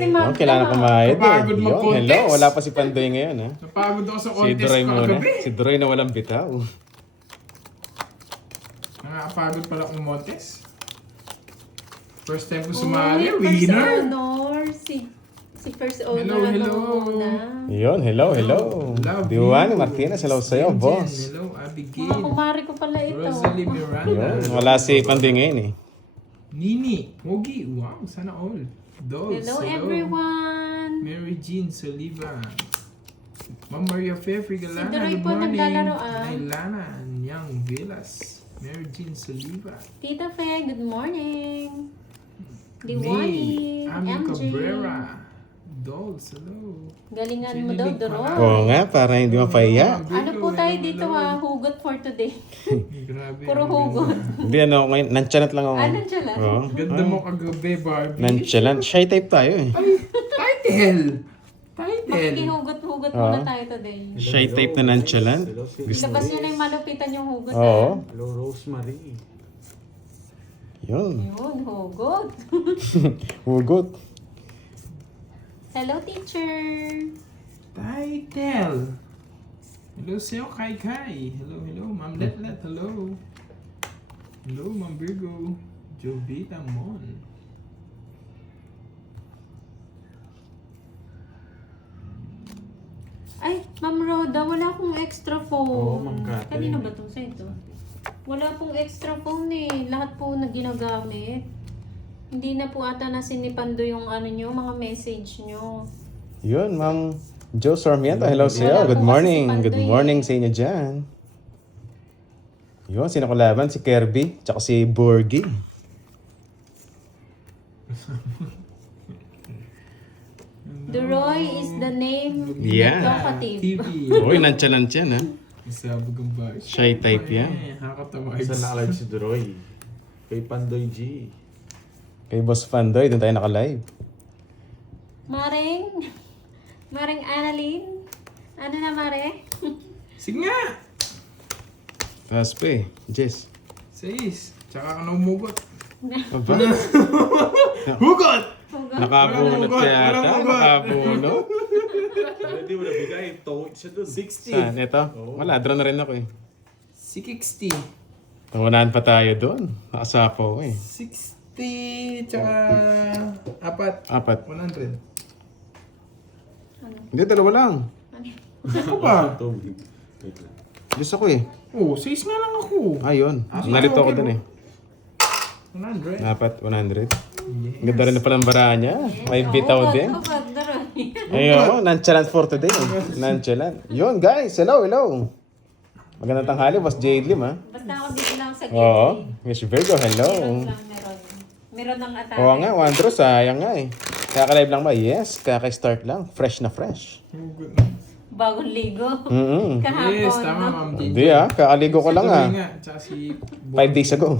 ni Ma'am. Kailangan kumayad eh. Kapagod Yun, mag-contest. hello, wala pa si Pandoy ngayon ha. Napagod ako sa Si contest Droy muna. kagabi. Si Droy na walang bitaw. Nakakapagod pala kung contest. First time ko Uy, sumali, first winner. honor. Si first honor Hello, ang hello. muna. Yun, hello. Love Diwani you. Martinez, hello sa'yo, Jen, boss. hello, Mga Abigail. kumari ko pala ito. Rosalie Miranda. Yun, wala si Pandoy ngayon eh. Nini, Mogi, wow, sana all. Dolls, Hello everyone. Mary Jean Saliva. Ma'am Maria Fair Frigalana, Si Droy good po morning. naglalaro, ah. Nailana Yang Villas. Mary Jean Saliva. Tita Fe, good morning. May, Diwani, Ami MJ. Cabrera. Dolls, hello. Galingan mo daw, Doro. Oo nga, para hindi mapahiya. Ano po tayo dito hugot for today. Grabe. Puro hugot. Hindi ano, ngayon, nonchalant lang ako. Ano siya lang? Oo. Ganda mo kagabi, Barbie. Nonchalant. Shy type tayo eh. Ay, title! Title! Makikihugot-hugot muna tayo today. Shy type na nonchalant. Ilabas nyo na yung malupitan yung hugot. Oo. Hello, Rosemary. Yun. Yun, hugot. Hugot. Hello, teacher. Title! Hello sa'yo, Kai Kai. Hello, hello. Ma'am Letlet, hello. Hello, Ma'am Virgo. Jovita Mon. Ay, Ma'am Roda, wala akong extra phone. Oo, Ma'am Catherine. Kanina ba itong sa ito? Wala pong extra phone eh. Lahat po na ginagamit. Hindi na po ata nasinipando yung ano nyo, mga message nyo. Yun, Ma'am Joe Sarmiento. Hello sa'yo. Good morning. Good morning sa inyo dyan. Yun, sino ko laban? Si Kirby, tsaka si Borgie. Duroy is the name. Yeah. Talkative. TV. Uy, nonchalant yan ha. Isabog ang bahay. Shy type yan. Nakakatawa. Isa naka-live si Droy. Kay Pandoy G. Kay Boss Pandoy, doon tayo naka-live. Maring Annalyn. Ano na, Mare? Sige nga! Tapos pa eh. Jess. 6. Tsaka ka na umugot. Aba? Hugot! Nakabunot Walang siya hugot, yata. walang hugot. Nakabunot. Hindi mo nabigay. Tawag siya doon. 60. Saan? Ito? Wala, draw na rin ako eh. 60. Tawanan pa tayo doon. Nakasapaw eh. 60. Tsaka... Apat. 100. Hindi, dalawa lang. Ako ba? Tawag. Wait lang. Diyos ako eh. Oh, 6 nga lang ako. Ayun. Nalito ako doon eh. 100. Dapat 100. Ang ganda rin na pala ang bara niya. May bitaw din. Hugot, Duroy. Ayun, nonchalant for today. Nonchalant. Yun guys, hello, hello. Magandang tanghali, Boss Jade Lim ha. Basta ako dito lang sa gate. Oo, Miss Virgo, hello. Meron ng atake. Oo nga, Wandro, sayang nga eh. Kaka-live lang ba? Yes, kaka-start lang. Fresh na fresh. Hugot. Bagong ligo. Kahapon. Yes, tama, no? Ma'am J. Hindi ah, kakaligo ko lang ah. Nga, tsaka si... 5 days ago.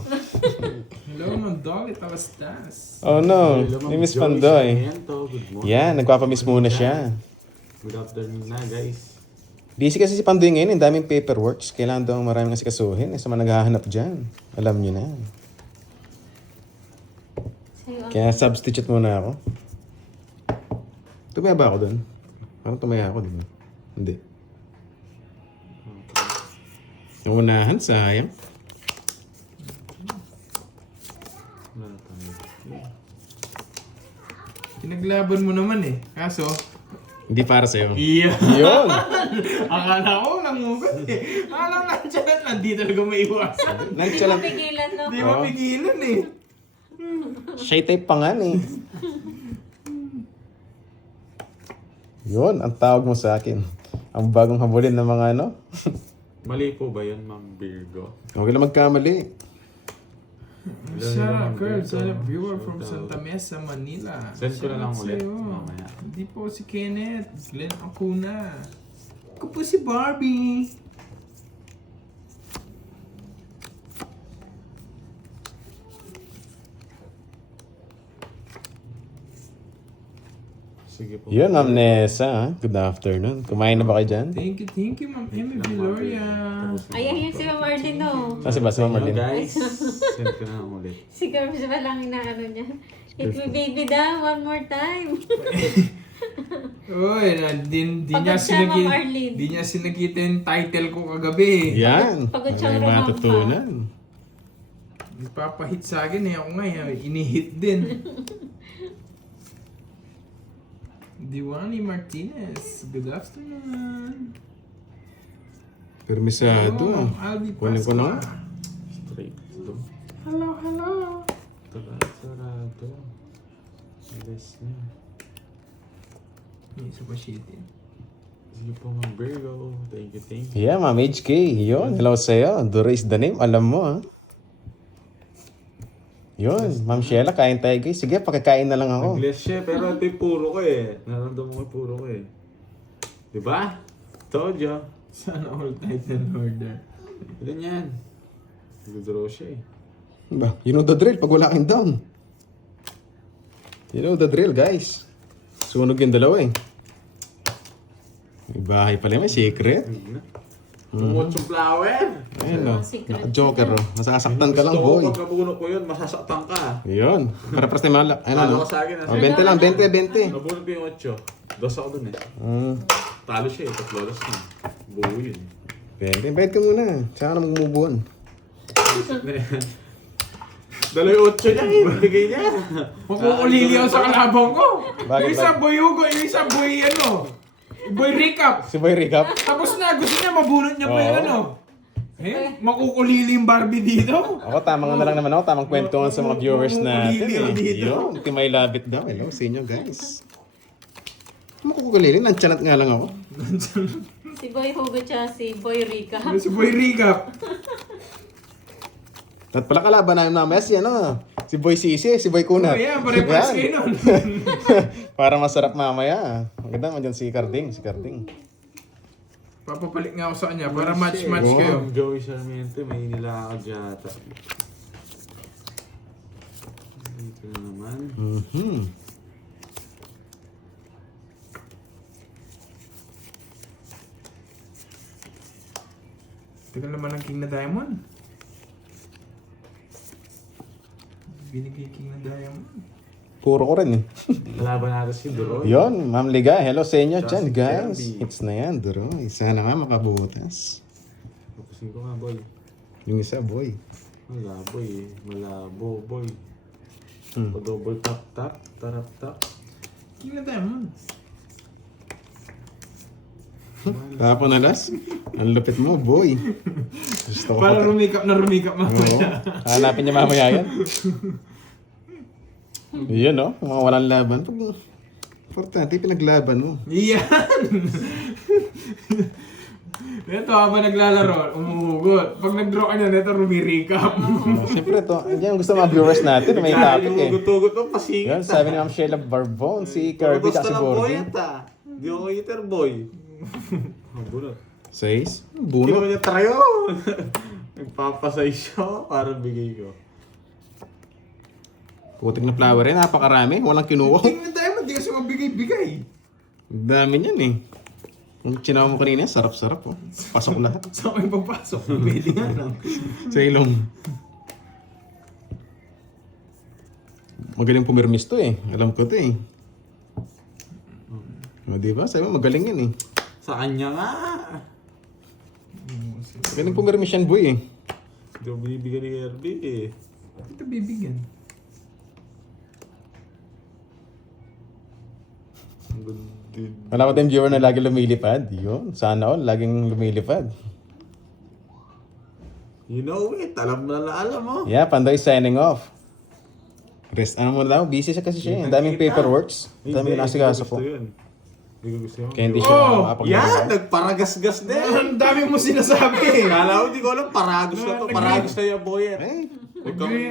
Hello, Ma'am Dolly Tavastas. Oh no, ni Miss Pandoy. Good morning. Yan, nagpapamiss muna siya. Good afternoon na, guys. Busy kasi si Pandoy ngayon, ang daming paperworks. Kailangan daw maraming asikasuhin. Sa mga naghahanap dyan. Alam niyo na. Sa'yo, Kaya substitute muna ako. Tumaya ba ako doon? Parang tumaya ako doon. Hindi. Yung unahan, sayang. Wala tayo. Pinaglaban mo naman eh. Kaso, Hindi para sa'yo. iya. Yun! Akala ko nangugot eh. Akala nandiyan lang, di talaga maiwasan. Hindi Nonchalant. mapigilan, no? Di mapigilan eh. Shy type pa nga eh. Yun, ang tawag mo sa akin. Ang bagong habulin ng mga ano. Mali po ba yun, Ma'am Virgo? Okay lang magkamali. Sarah Curve, Sarah viewer from Santa Mesa, Manila. Send ko na lang Shoutout ulit sa'yo. mamaya. Hindi po si Kenneth. Glenn Acuna. Ako po si Barbie. Sige po. Yun, Ma'am Nessa. ha? Good afternoon. Kumain na ba kayo dyan? Thank you, Ma'am Emmy Viloria. Ayan si Ma'am Arlene, no? Kasi ba si Ma'am Hello, Marlene? guys. Send ko na lang ulit. Si Curbs ba lang inaano niya? Hit me baby daw, one more time. Uy, di Pagod niya siya, Ma'am sinakita, Arlene. di niya sinakita yung title ko kagabi. Yan. Pagod siyang May rumampa. matutunan. Nagpapahit sa akin eh. Ako nga inihit din. Diwani Martinez, good afternoon. Permisado. Hello, Ma'am Albi Kunin ko na. Pascua. Straight. Ito. Hello, hello. Sarado. Alis niya. May isa pa shitin. Sige po, Ma'am Virgo. Thank you, thank you. Yeah, Ma'am HK. Yun, hello sa'yo. Dura is the name. Alam mo, ha? Yun, Ma'am Sheila, kain tayo guys. Sige, pakikain na lang ako. Nag-less siya, pero ito yung puro ko eh. Naramdaman ko yung puro ko eh. Diba? Told ya. Sana all title order. Ilan yan? Nag-draw siya eh. Ba, you know the drill pag wala kang down. You know the drill, guys. Sunog yung dalawa eh. May bahay pala, may secret. Tumot yung flower. Ayun o, Secret. naka-joker o. Masasaktan ka lang, Gusto ko boy. pag nabunot ko yun, masasaktan ka. Yun, para pras na malak. Ayun Talo ano? ka sa akin. Oh, 20 lang, 20. Nabunot ko yung 8. Dos ako dun eh. Talo siya eh, tatlolos na. Buo yun. 20, invite ka muna. Saka na magmubuan. Dalo yung 8 niya eh, bigay niya. Makukulili ako sa kalabang ko. Bakit, Yung isa boy Hugo, yung isa boy boy recap. Si Boy Recap. Tapos na, gusto niya mabunot niya pa yung Oo. ano. Makukulili yung Barbie dito. Ako, tamang ano lang naman ako. Tamang kwentuhan sa mga viewers natin Makukulili eh. dito. Yun, Timay Labit daw. Hello sa inyo, guys. Makukulili, nantsalat nga lang ako. Si Boy Hugo tsaka si Boy Rica. Si boy recap. At pala kalaban namin mamaya si ano, si Boy Sisi, si Boy Kunat. Oh, yeah, pare-pares kayo nun. Para masarap mamaya. Ang ganda mo dyan si Carding, Papapalit nga ako sa kanya para match-match Oo. kayo. Ang Joey Sarmiento, may nilakad yata. Dito na naman. Tagal naman ang King na Diamond. Binigay King na Diamond. Puro ko rin eh. Kalaban natin si Duroy. Yon, Ma'am Liga, hello sa inyo Just dyan, guys. Kirby. Hits na yan, Duroy. Sana nga makabutas. Tapusin ko nga, boy. Yung isa, boy. Malabo eh. Malabo, boy. Hmm. Pa-double tap, tarap. King na Diamond. Tapon na las. Ang lupit mo, boy. Gusto ko Para pa. rumikap Oo. Hanapin niya mamaya yan. Yun, no? Mga walang laban. Pag importante, pinaglaban mo. Iyan! Ito, habang naglalaro, umuhugot. Pag nag-draw ka na, ito rumirikap. Siyempre, to. Yan gusto mga viewers natin. May topic eh. Gutugot mo, pasingit. Yan, sabi ni Ma'am Sheila Barbon, si Kirby at si Bordy. Di ako eater, boy. Ang bunot. 6. Hindi Buno. naman niya trayo. Nagpapasay siya, parang bigay ko. Putik na flower eh. Napakarami. Walang kinuha. King na Diamond, di kasi mabigay-bigay. Ang dami niyan eh. Yung chinawa mo kanina, sarap-sarap oh. Pasok lahat. Sa aking pagpasok, pwede nga lang. Sa ilong. Magaling pumirmis to eh. Alam ko to eh. O diba? Sabi mo, magaling yan eh. Sa kanya nga. Magaling pumirmis yan boy eh. Hindi ko binibigyan ni Kirby eh. Ito bibigyan. Ang ganda. Wala ko tayong viewer na lagi lumilipad. Yun. Sana all, laging lumilipad. You know it. Alam mo na alam mo. Yeah, Pandoy signing off. Rest, ano mo lang, busy siya kasi siya eh. Ang daming paperworks. Ang daming nasikaso po. Hindi ko gusto yun. Kaya hindi siya Oh, makapag- Yan! Nagparagas-gas din! Ang dami mo sinasabi. Kala ko, di ko alam, paragos na to. Paragos na yung boy. Eh,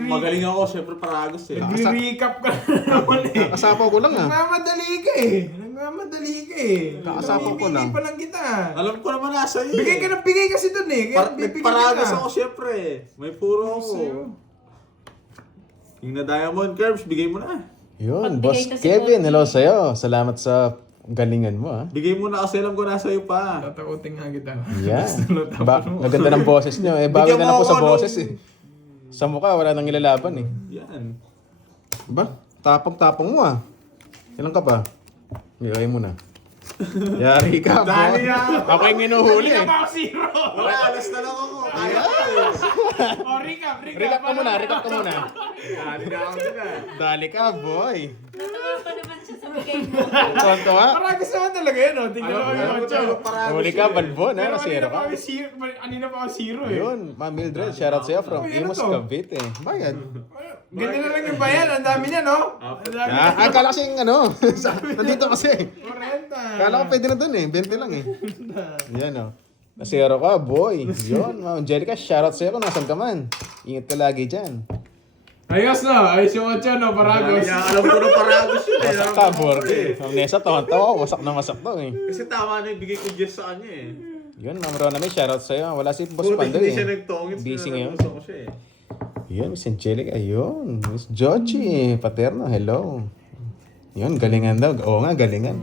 Magaling ako, syempre paragos eh. Nag-recap ka na naman eh. nakasapaw ko lang ah. Nagmamadali ka eh. Nagmamadali ka eh. Kakasapaw ko lang. Bibigay pa lang kita. Alam ko naman nasa iyo Bigay ka ng bigay kasi dun eh. Kaya bibigyan Nagparagos kita. ako syempre. May puro ako. Yung na Diamond Curves, bigay mo na. Yun, Pagbigay Boss kasi Kevin, po- hello sa'yo. Salamat sa galingan mo ah. Bigay mo na kasi alam ko nasa iyo pa. Tatakutin nga kita. Yeah. Naganda ng boses niyo. Eh, bawi Bigyan na lang mo po sa ako boses eh. Sa mukha, wala nang ilalaban eh. Yan. Ba? Tapang-tapang mo ah. Ilan ka pa? Gawin mo na. Yari ka, Dali boy. na. Ako yung inuhuli Hindi eh. na pa ako zero. Wala, alas na lang ako. Kaya ko O, recap. Recap ka muna, recap ka muna. Dali na ako sila. Dali ka, boy. Natuwa pa naman siya sa bigay mo. Tonto ha? Parang gusto mo talaga yun, oh. Tingnan mo yung ocho. Huli ka, balbon ha? Pero Nasira ka. kanina pa ako zero eh. Yun, Ma'am Mildred, shoutout sa'yo from Uy, ano Imus, to? Cavite. Bayad. Ganyan na lang yung bayan. Ang dami niya, no? Ang dami. Akala kasi yung ano, nandito kasi. 40. Akala ko pwede na dun eh, 20 lang eh. Yan o. Nasiro ka, boy. Yun, Ma'am Angelica, shoutout sa'yo kung nasan ka man. Ingat ka lagi dyan. Ayos no? Ayos yung 8 no? Paragos. Kaya alam ko na paragos yun eh. Wasak ka, Borgi. Ma'am Nessa, tawa-tawa, wasak na wasak to eh. Kasi tama na yung bigay ko just sa kanya eh. Yun, Ma'am Rona, may shoutout sa'yo. Wala si Boss Buti Pandoy hindi siya eh. nagtongits. Busy ngayon. Gusto ko siya eh. Yun, Miss Angelica, ayun. Miss Jochi, Paterno, hello. Yun, galingan daw. Oo nga, galingan.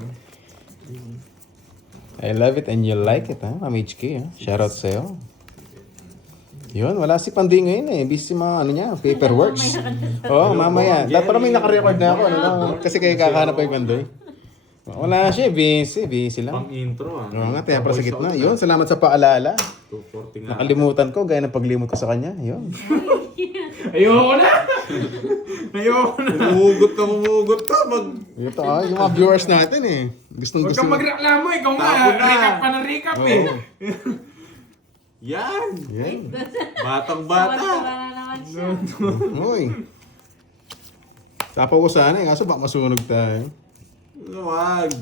I love it and you like it, ha? Ma'am HK, ha? Shoutout sa'yo. Yun, wala si Pandoy ngayon eh. Busy mga ano niya, paperworks. Oo, mamaya. Dapat pala may nakarecord na ako. Ano, lang. Kasi kayo kakahanap pa yung Pandoy. Wala siya, busy lang. Pang intro ah. Oo nga, kaya para sa gitna. Yun, salamat sa paalala. 240 nga. Nakalimutan ko, gaya ng paglimot ko sa kanya. Yun. Ayoko na. Ayoko na. Umugot ka. Ito yung mga viewers natin eh. Gustong Huwag gusto. kang magreklamo. Ikaw nga. Tapo na. Recap ka na recap eh. Yan! Yan. Batang-bata! Tawa na naman siya. Uy. Tapaw ko sana eh, kaso baka masunog tayo. Wag!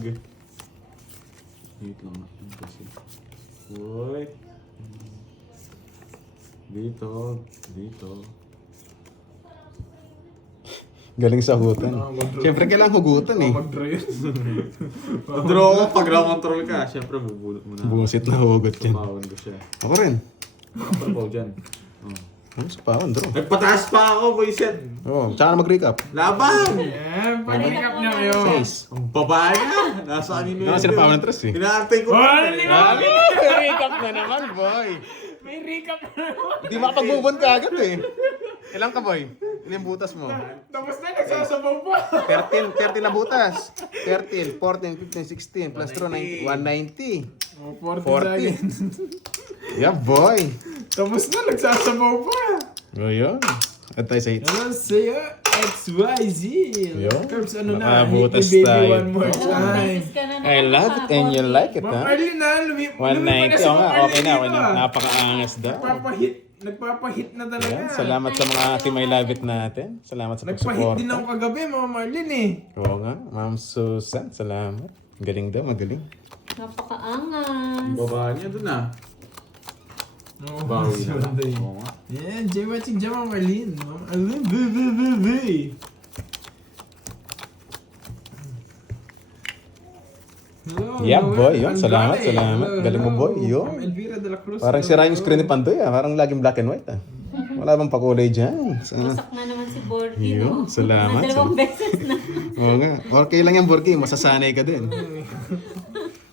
Wait lang natin kasi. Uy! Dito. Galing sa hugutan. Siyempre kailangan hugutan eh. Mag-draw yun. Draw ko pag raw control ka, syempre bubulot mo na. Busit na hugot yan. Pawan ko siya. Ako rin. Papaw dyan. Oh. Ano sa pawan, draw. Nagpataas pa ako, boyset! Oo, tsaka na mag-recap. Laban! Yan. Pag-recap niya kayo. Face. Ang babae na! Nasa kanino Ano sila pawan ng tres eh. Inaantay ko. Recap na naman, boy. May recap na naman. Hindi makapag-move ka agad eh. Ilang ka, boy? Ilang butas mo? Tapos na, nagsasabaw pa. 13 na butas. 13, 14, 15, 16, plus 3, 190. Oh, 40 40. Yeah, boy. Tapos na, nagsasabaw pa. O yun. At tayo sa hits. Ano sa'yo? XYZ. Yo. Curbs, ano na? Hit me Makabutas baby tayo. one more time. I love it and you like it, Ma'am ha? Arlene na, lumipad na 190. si Oo nga, Ma'am okay na, Arlene okay na. dito, ah. Napaka-angas daw. Nagpapahit na talaga. Ayan, salamat sa mga Team I Love It natin. Salamat sa Nagpahit pagsuporta. din ako kagabi, Ma'am Arlene eh. Oo nga, Ma'am Susan, salamat. Galing daw, magaling. Napakaangas. Babae niya dun ah. Oo, Bawi na lang. Sunday. Oo nga. Yeah, Jay watching dyan, Ma'am Arlene. Ma'am Arlene, bye. Hello, Yeah, Noel boy, yun. Salamat, Andrade. salamat. Hello, Galing mo, hello. boy. Yun. Ma'am Elvira de la Cruz. Parang hello, sira yung hello. screen ni Pandoy, ah. Parang laging black and white, ah. Wala bang pakulay dyan? Wasak na naman si Borky, Yun, no? salamat. Na dalawang beses na. Oo nga. Okay lang yan, Borky. Masasanay ka din.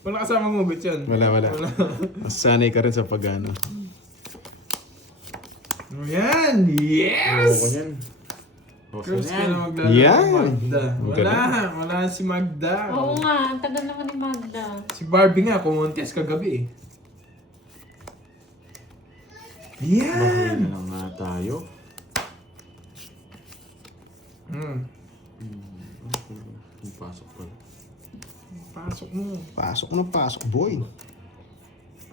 Wala kasamang hugot yan. Wala. Masasanay ka rin sa pag-ano. Oh, yan! Yes! Ayoko niyan. Okay Girls na ka yan. na maglalaro Yan. Magda. Galing. Wala si Magda. Oo nga, ang tagal naman ni Magda. Si Barbie nga, kumontes kagabi eh. Bahay Yan! na lang nga tayo. Pasok pala. Pasok mo. Pasok, boy.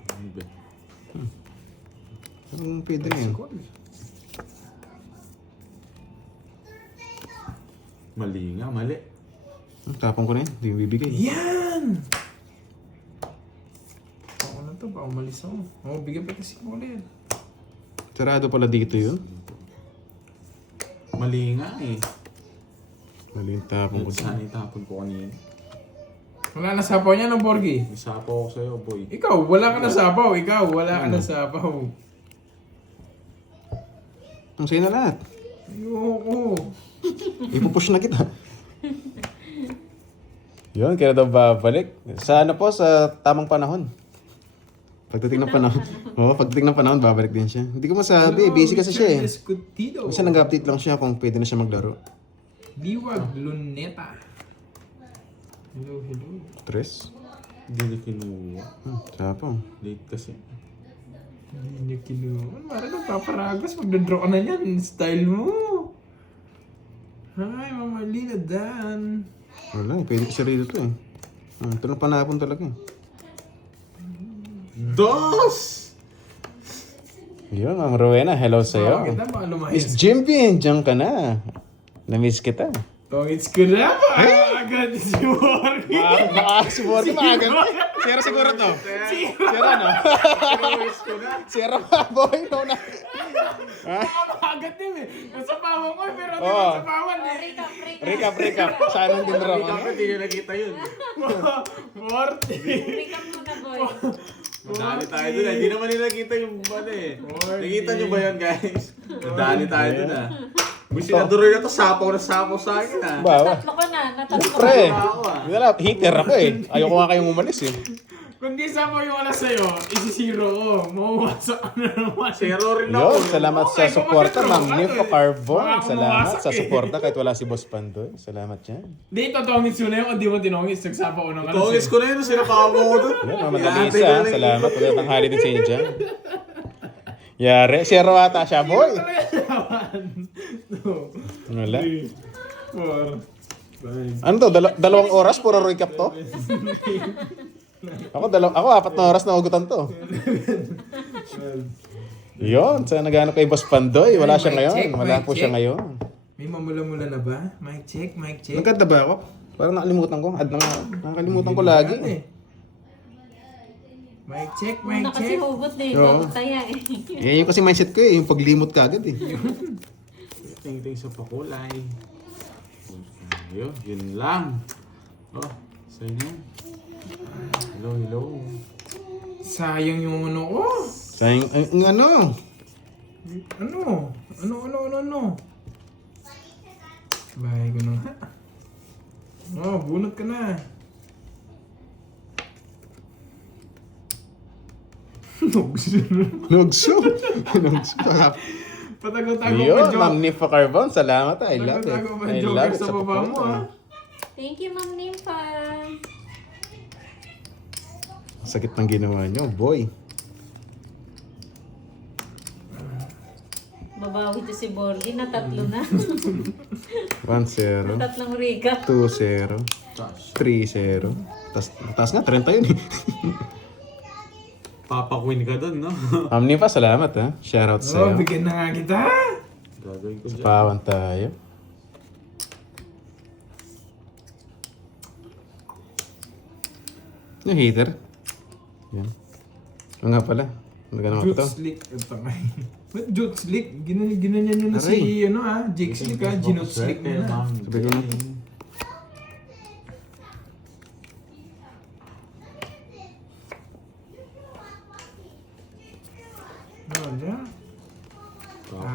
Ano ba? Anong pwede na yun? Mali nga, mali. Tapon ko na yun. Hindi yung bibigay. Yan! Ako na to, baka umalis ako. Oo, bigyan pa kasi ko ulit. Sarado pala dito yun. Mali nga eh. Mali yung tapon ko Sana dyan. itapon ko kanina. Wala na sapaw niya ng Borgi. May sapo ako sa'yo, boy. Ikaw, wala ka na sapaw. Ikaw, wala ka na sapaw. Ang sa'yo na lahat. Ayoko. Ipupush na kita. Yun, kaya daw babalik. Sana po sa tamang panahon. Pagdating ng panahon. Oo, pagdating ng panahon, babalik din siya. Hindi ko masabi, busy kasi siya eh. Escutido. Minsan nag-update lang siya kung pwede na siya maglaro. Liwag Luneta. Hello, hello. 3. Hindi na kinuha. Tapang. Late kasi. Hindi niya kinuha. Mara nagpaparagos. Magdadraw ka na yan. Style mo. Hi, Mama Lila Dan. Wala, pwede kasi rito to eh. Ito na panapon talaga eh. Dos! Yun, Ma'am Rowena, hello Tawa sa'yo. kita, baka Miss lumahis. Jimpy, diyan ka na. Na-miss kita. Tongits ko na ba? Agad si Morgan. Baka si Morgan maagal. Sira siguro to. Sira no? Sira pa, boy. No na. Agad din eh. Nasapawan ko pero di Oo. nasapawan eh. Recap. Saan ang dinro? Hindi na nakita yun. Morty. Recap mo na, boy. Nadali tayo dun. Hindi naman nila nakita yung ano eh. Nakita nyo ba yun, guys? Nadali tayo dun ah. Gusto na tuloy na to, sapaw sa akin ah. Bawa. Natatlo ka na. Natatlo ka Pre, na. Ako ah. wala, hater ako eh. Ayoko nga kayong umalis eh. Kung di sa mo yung wala sa'yo, isi-zero ko. Mawasak ka na naman. Zero rin ako. Yun, salamat sa Okay, suporta, kung Ma'am ano Nifo eh. Carbon. Baka Salamat kumawasak sa eh. suporta kahit wala si Boss Pandoy. Salamat yan. Di ito tongits yun na yun o di mo tinongits. Nagsapa ko ng ano Tongis ko na yun, sinapaka mo ko dun. Yan, Mama Talisa. Salamat. Magandang holiday sa inyo dyan. Yari, zero ata siya, boy. Wala. 4, 5, Ano to? Dalawang oras? Puro recap to? Ako 4 na oras na ugutan to. Yun, sa nagano kay Boss Pandoy. Wala siya ngayon. Wala po siya ngayon. May mamula-mula na ba? Mic check, mic check. Nagkanta ba ako? Parang nakalimutan ko. Nakalimutan ko lagi. Mic check, mic Una kasi check. hugot na eh. Oo. Bago taya eh. Yan yung kasi mindset ko eh. Yung paglimot ka agad eh. Ting-ting sa pakulay. Yun lang. Oh, sa'yo na. Hello. Sayang yung ano ko. Sayang, ang ano? Ano? Bahay ko na. Oh, bunot ka na. Nugso. Patago-tago pa, Yun, Joker. Ma'am Nifa Carbon. Salamat ah. I love it. Patago-tago pa, I Joker, love it sa sa baba mo, support. ah. Thank you, Ma'am Nympha. Sakit ng ginawa nyo, boy. Babawi to si Borgie na tatlo na. 1-0. Tatlong recap. 2-0. 3-0. Taas nga, 30 yun eh. Papa-queen ka dun, no? Ma'am Nifa, salamat ha. Shoutout Oh, sa'yo. bigyan na nga kita. Gagawin ko dyan. Pawan tayo. Yung hater. Yan. O nga pala. Nagano Jute ko to. slick. Ito nga. Ba't jute slick? Ginanyan nyo na si, ano Jake slick Ginute slick mo na. Sabi ko na. Oh, yeah.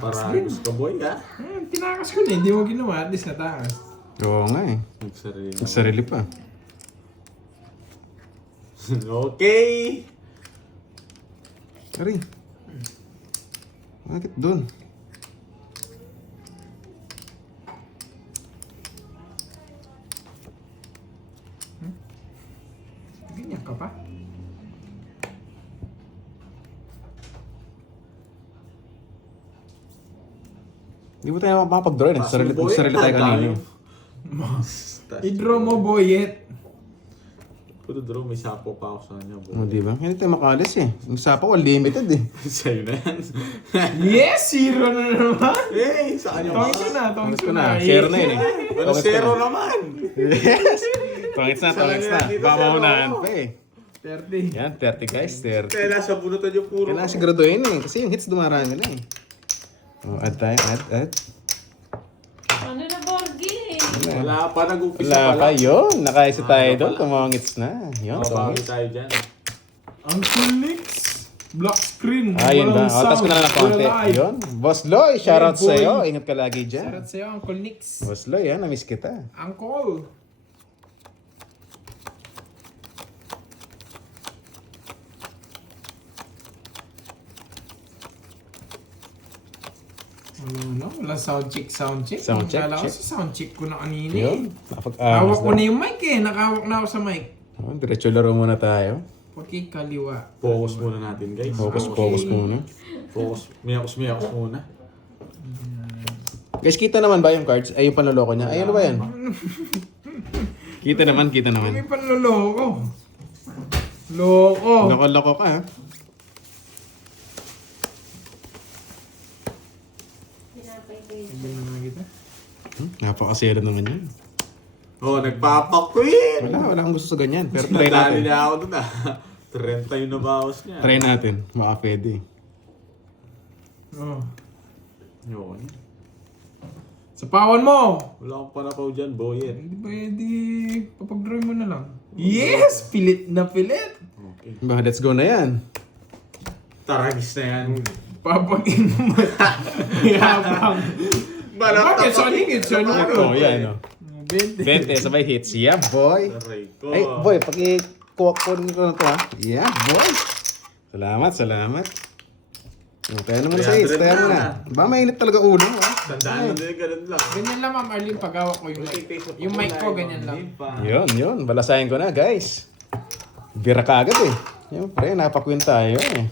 Paragos ka, boy, ha? Tinakas ko na, hindi mo ginawa. At least natakas. Oo nga eh. Nagsarili naman. Nagsarili pa. Okay! Aray. Bakit doon? Ganyan ka pa? Hindi mo tayo makapag-draw eh. Nagsarili tayo kanina. I-draw mo, boyet. Puto draw, may sapo pa ako sa kanya, boy. O, di ba? Hindi tayo makalis eh. Yung sapa ko, limited eh. Sa'yo na yan. Yes! Zero na naman! Hey, sa kanya Tongits ko na, tongits ko na. Share na yun eh. Ano, zero naman! Yes! Tongits na. Dito, Baka zero. maunahan pa eh. 30. Yan, 30 guys, 30. Kaya nasa bunutan yung puro. Kailangan siguraduhin eh. Kasi yung hits dumarami na eh. O, add tayo, add. Ano na, Borgie? Wala pa, nag-upisa Wala pa pa, lang. yun. Nakaisa tayo doon. Tumangits na. Yun, Mabawi tongits. tayo dyan. Uncle Nix. Black screen. Ah, yun ba? Walang O, tas ko na lang ng sound. konti. We're live. Yun. Boss Loy, shoutout Hey, boy. sa'yo. Ingat ka lagi dyan. Shoutout sa'yo, Uncle Nix. Boss Loy, ha? Namiss kita. Uncle. Ano? Wala sound check. Sound check, Kala ko check. sa sound check ko na kanina. Yun. Hawak ko na yung mic eh. Nakahawak na ako sa mic. Diretso laro muna tayo. Pakikaliwa. Focus muna natin, guys. Focus muna. Focus. Miyakos muna. Guys, kita naman ba yung cards? Ay, yung panloloko niya. Ay, ano ba yan? Kita naman. May panloloko. Loko. Loko-loko ka, ha? Pinapay ko yun. Sabihin naman kita. Napakasero naman yan. Oh, nagpapakwit! Wala akong gusto sa ganyan. Pero try Nadali natin. na ako dun 30 yung nabawas niya. Try natin. Baka pwede. Oh. Yun. Sa pawan mo! Wala akong panakaw dyan, boyet. Hindi pwede. Papag-draw mo na lang. Yes! Pilit na pilit! Okay. Baka let's go na yan. Taragis na yan. Papag-in mo. Yabang. Balak Bakit? It's on Oh, yan, no. 20. 20, sabay hits. Yeah, boy. Taray ko. Ay, boy, paki-kuha-kuha ko na to, ha? Yeah, boy. Salamat. Tayo naman sa 6. 300 Tayo na. na. Ba, mainit talaga ulo, ha? Tandaan mo din, ganun lang. Ganyan lang, Ma'am Arlene, pag hawak ko yung mic. Yung mic ko, ganyan lang. Yun. Balasahin ko na, guys. Bira ka agad, eh. Yun, pre, napakwin tayo, eh.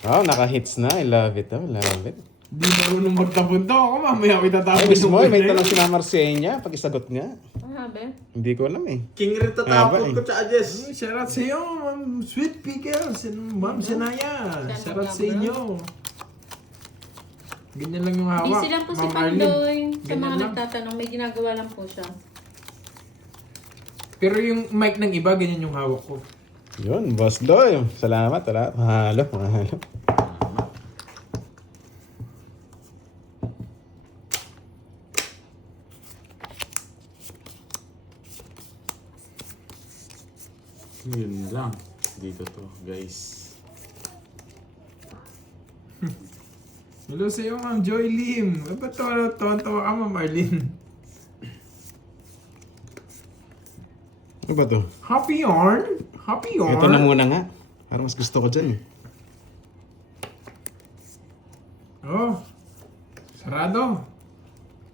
Wow, naka-hits na. I love it, oh. Love it. Di marunong magtabon to ako, mamaya ako itatapon. Ay, mismo, may tanong si Ma'am Marcenia. Pag-isagot nga. Ah, be? Hindi ko alam, eh. King rin Aba, tatapon eh. ko, tsaka Jess. Shoutout sa iyo, Ma'am Sweet Pickles and Ma'am Sanaya. Shoutout sa inyo. Ganyan lang yung Hindi hawak. sila po si Ma'am Arlene. Pandoy. Sa Ganyan mga lang. nagtatanong, may ginagawa lang po siya. Pero yung mic ng iba, ganyan yung hawak ko. Yun, Boss Doy. Salamat. Mahalo. Yun lang. Dito to, guys. Hello sa iyo, Ma'am Joy Lim. Ba't tawa ka, Ma'am Arlene? Ano ba to? Happy yarn? Happy yarn? Ito na muna nga. Para mas gusto ko dyan, eh. Oh. Sarado.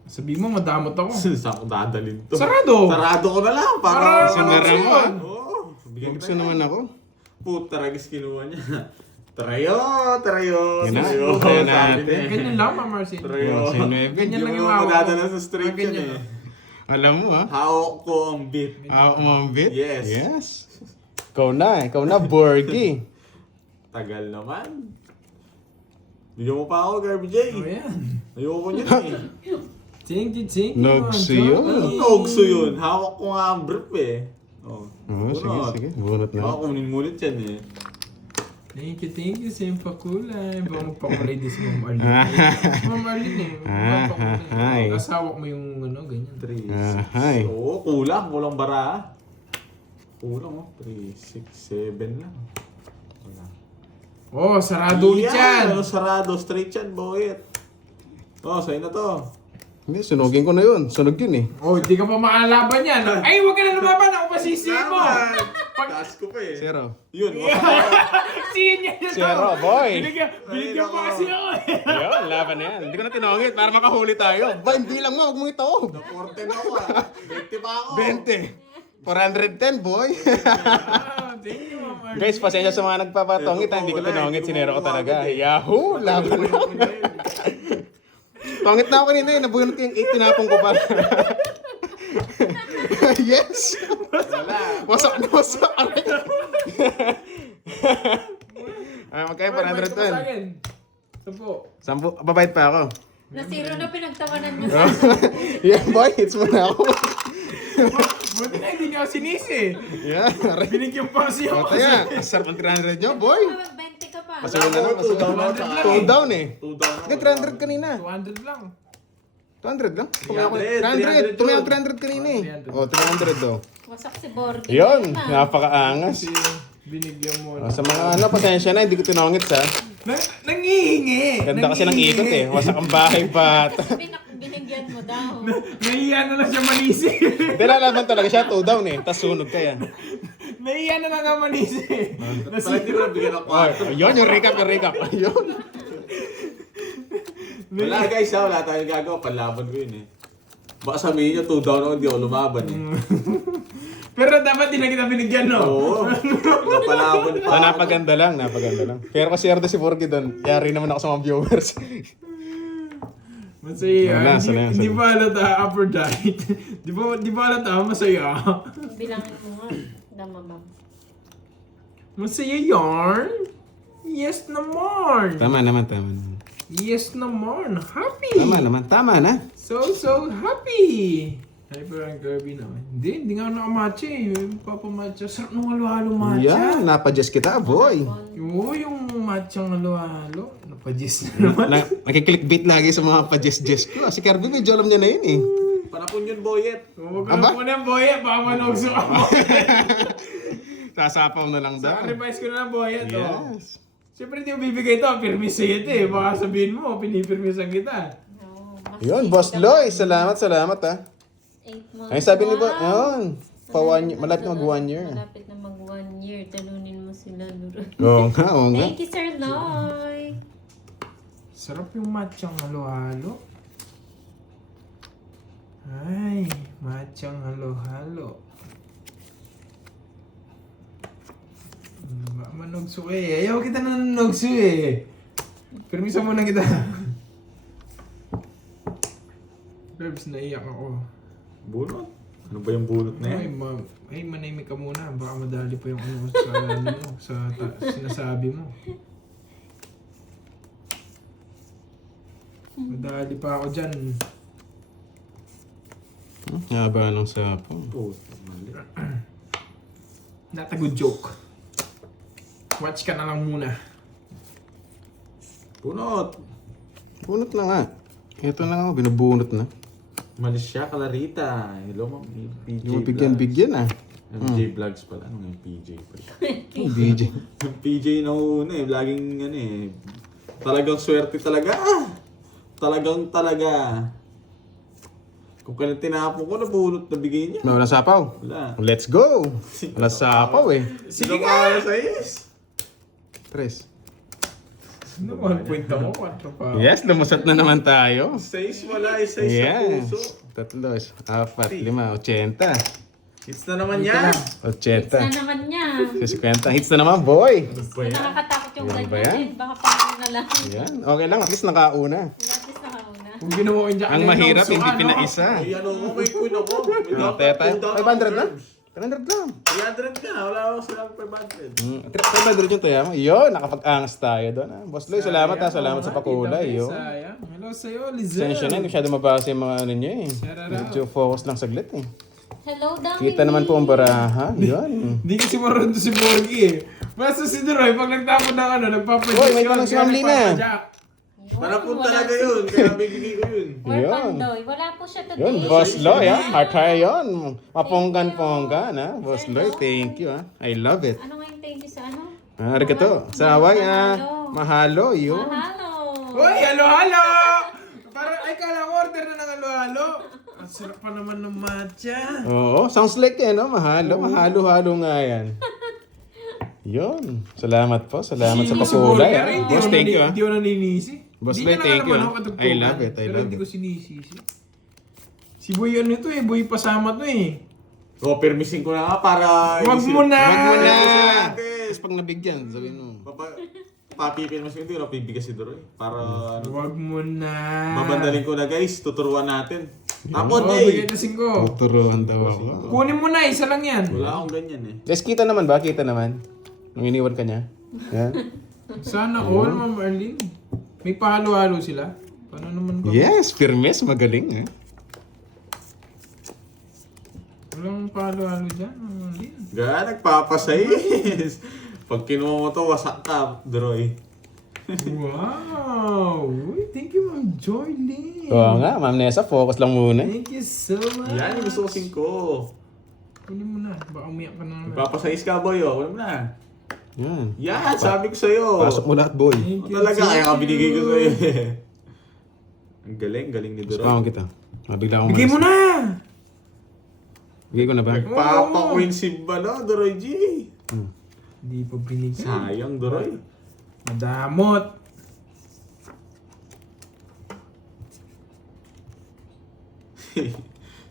Sabi mo, madamot ako. Saan ko dadalhin to? Sarado! Sarado ko na lang. Para Sinara mo, ah. Oo. Bigyan Gusto naman ako. Puta, ragis kinuha niya. Trayo. Yan na. Trayo. Yan na. Sabi niya. Ganyan lang, Ma'am Marcin. Trayo. Oh, sinwebe. Ganyan lang Hindi yung mo hawak ko. madadala sa street yan Ganyan eh. lang. Alam mo, ha? Hawak ko ang beat. Umambit? Yes. Yes. Ikaw na, Borgie. Tagal naman. Bigyan mo pa ako, Garbage J. Oh, yan. Ayoko niyan eh. Thank you, Nagso Ma'am yun. Joy. Anong togso yun? Hawak ko nga ang brief eh. Oh, Oo, sige. Bunot na. Baka kunin mo ulit yan eh. Thank you, Sim Pakulay. Baka magpakulay din si Ma'am Arlene. Ma'am Arlene eh. Hi. Kasawak mo yung ano, ganyan. 3, hi. 6. Oo, kulang bara. Kulang oh. 3, 6, 7 lang. Wala. Oh, sarado ulit yan. Ano sarado? Straight yan, boyet. Oh, sa'yo na to. Hindi, sunugin ko na yun. Sunog yun, eh. Oh, hindi ka pa makalaban yan. Ay, huwag ka na lumaban. Ako pa sisihin mo. Taas ko pa eh. Zero. Yun, Sihin niya yun. Zero, boy. Binigyan pa kasi ako eh. Yun, laban na yan. Hindi ko na tinongit para makahuli tayo. Ba, hindi lang mo. Huwag mo ito. 14 ako ah. 20 pa ako. 20. 410, boy. Thank you, Ma'am Arlene. Guys, pasensya sa mga nagpapatongit. Hindi ko tinongit. Sinero ko talaga. Yahoo! Laban na. Tongit na ako kanina eh. Nabunot ko yung 8. Tinapong ko pa. Yes! Wasak na wasak. Magkaya Ay, balik ka pa sa 410. akin. 10. 10. Babayad pa ako. Nasiro na pinagtawanan niyo. Yeah, boy. Hits mo na ako. Buti na hindi niya ako sinisi. Yeah. Binigyan pa kasi ako. Kaya, sarap ang 300 nyo, boy. Mag-20 ka pa. Pasulan na lang. 2 down ako. 2 down eh. 2 down ako. Hindi, 300 kanina. 200 lang. 200 lang? 300. 300. Tumayang 300 kanina eh. 300. Oh, 300 daw. Wasak si Borgie. Yun, napakaangas. Kasi binigyan mo. Oh, sa mga ano, pasensya na, hindi ko tinongit sa. Nangihingi. Ganda kasi ng ikot eh. Wasak ang bahay bat. Binigyan mo daw. Nahiya na lang siya manisi. Hindi, lalaban talaga siya. 2 down eh. Tapos sunog kaya. Nahiya na lang nga manisi. Pala hindi ko nabigyan ng Oh, 4. yun, yung recap. Ayun. Wala guys ha, wala tayong gagawa. Panlaban ko yun eh. Baka sabihin nyo, 2 down ako, hindi ako lumaban eh. Pero dapat di na kita binigyan, no? Oo. Napalaban pa. Ah, napaganda lang. Pero kasi Erdo si Forky doon, yari naman ako sa mga viewers. Masaya. Wala, sanay. Hindi ba halata upper diet? Di ba halata masaya? Bilangin mo nga. Dama ba? Masaya yarn? Yes naman. Tama naman. Yes naman. Happy. Tama na. So happy. Ay, pero ang Kirby naman. Hindi nga ako nakamatcha eh. Papamatcha. Sarap nung halo-halo matcha. Yan, napadjust kita, boy. Oo, yung matchang halo-halo. Napadjust na naman. Nakiklickbait lagi sa mga pa-jest ko. Si Kirby, medyo alam niya na yun eh. Panapon yun, boyet. Huwag ka na po ng boyet. Baka manogso ka mo. Sasapaw na lang daw. Sacrifice ko na ng boyet. Oh. Yes. Siyempre hindi mo bibigay ito. Pirmis sa ito eh. Baka sabihin mo, pinipirmisan kita. No, Yun, Boss Loy. Salamat ha. 8 months. Ay, sabi ni Wow. Boss, yun. Malapit na mag 1 year. Malapit na mag 1 year. Talunin mo sila, Luro. Oo nga. Thank you, Sir Loy. Sarap yung matchang halo-halo. Ay, matchang halo-halo. Manogso eh. Ayaw kita na nanogso eh. Permisa muna kita. Perbs, naiyak ako. Bunot? Ano ba yung bunot na Ay, yan? ay, manahimik ka muna. Baka madali pa yung ano sa, ano, sa sinasabi mo. Madali pa ako dyan. Haba ng sapo. Puta, mali. Not a good joke. Watch ka na lang muna. Bunot! Bunot na nga. Ito na nga, binubunot na. Malis siya, Clarita. Hello, ma'am. PJ Yung Vlogs. bigyan ah. MJ Vlogs pala. Ano nga yung PJ pala? Yung BJ. Yung PJ na una eh. Laging ano eh. Talagang swerte talaga. Talaga. Kung kailan tinapon ko, nabunot na bigay niya. Wala sapaw. Wala. Let's go! Wala sapaw eh. Sige ka! Sa is? Tres. Ano, 1 point ako, 4 pa. Yes, lumusot na naman tayo. 6 wala, 6 sa Yes. puso. 3, 4, 5, 80. Hits na naman yan. 80. Na naman niya. 50. Hits na naman, boy! Nakakatakot yung Yan ba ganyan yan? eh. Baka parang na lang. Yan. Okay lang, at least nakauna. Lapis na kauna. Kung ginawa ko yung Ang mahirap, hindi pinaisa. Ay, ano mo, may queen ako. Teta, 500 na? 300 lang. 300 ka, wala ako silang 500. 500 yung tuya mo. Yun, nakapag-angas tayo doon. Boss Loy, salamat ha. Salamat sa pakulay. Yun. Sayang. Hello sa'yo, Lizelle. Sensya na, hindi masyado mabasa yung mga ano niya eh. Sarara. Medyo focus lang saglit eh. Hello, Dami. Kita naman po ang baraha. Yun. Hindi kasi marunong to si Borgie eh. Basta si Duroy, pag nagtapon ng ano, nagpapadyak. Hoy, may tanong si Ma'am Lina. Panapon talaga yun, kaya bibigay ko yun. Where Yun. Pandoy? Wala po siya today. Yun, Boss Loy ha. Heart high yun. Maponggan-ponggan ha. Boss Loy, thank you ha. I love it. Ano nga yung thank you sa ano? Arigato. Sa Hawaii mahalo. Yun. Mahalo. Hoy, halo-halo! Parang, ay, kala ko order na ng halo-halo. Ang sarap pa naman ng matcha. Oo, sounds like eh, no? Mahalo-halo nga yan. Yun. Salamat po. Salamat sa pakulay. Pero Ha? hindi Boss, ko thank you ha. Hindi ko naninisi. Boss Hindi Loy, na thank naman you, ako ah. katugtugan. I love it, I Pero love hindi it. ko sinisisi. Si Boy ano ito eh, Boy pasama to eh. O, permisin ko na nga para... Wag mo na! Wag mo na! Natin. Tapos pag nabigyan, sabihin mo. Papipin mas hindi, napibigas si Doroy. Para ano, Wag mo na. babandalin ko na guys, tuturuan natin. Ako, Oh, Jay! bigyan na 5. Tuturuan daw ako. Kunin mo na, isa lang yan. Wala akong ganyan eh. Guys, kita naman ba? Kita naman. Nung iniwan ka niya. Yan. Sana all, Ma'am Arlene. May pahalo-halo sila. Paano naman ko? Yes, Firmes. Magaling eh. Walang pahalo-halo dyan, Ma'am Arlene. Nagpapasayis. Pag kinuha mo to, wasak ka, Doroy. Wow! Uy, thank you, Ma'am Joylyn. Oo nga, Ma'am Nessa, focus lang muna. Thank you so much. Yan yung gusto ko 5. Kunin mo na. Baka umiyak ka na naman. Nagpapasayis ka, boy, oh. Wala mo na. Yan. Yan, sabi ko sa'yo. Pasok mo lahat, boy. Thank you. Talaga, kaya ka binigay ko sa'yo eh. Ang galing ni Doroy. Spam kita. Mabigla akong Bigay mo na! Bigay ko na ba? Nagpapa-queen si Doroy G. Hindi pa binigay. Sayang, Doroy. Madamot.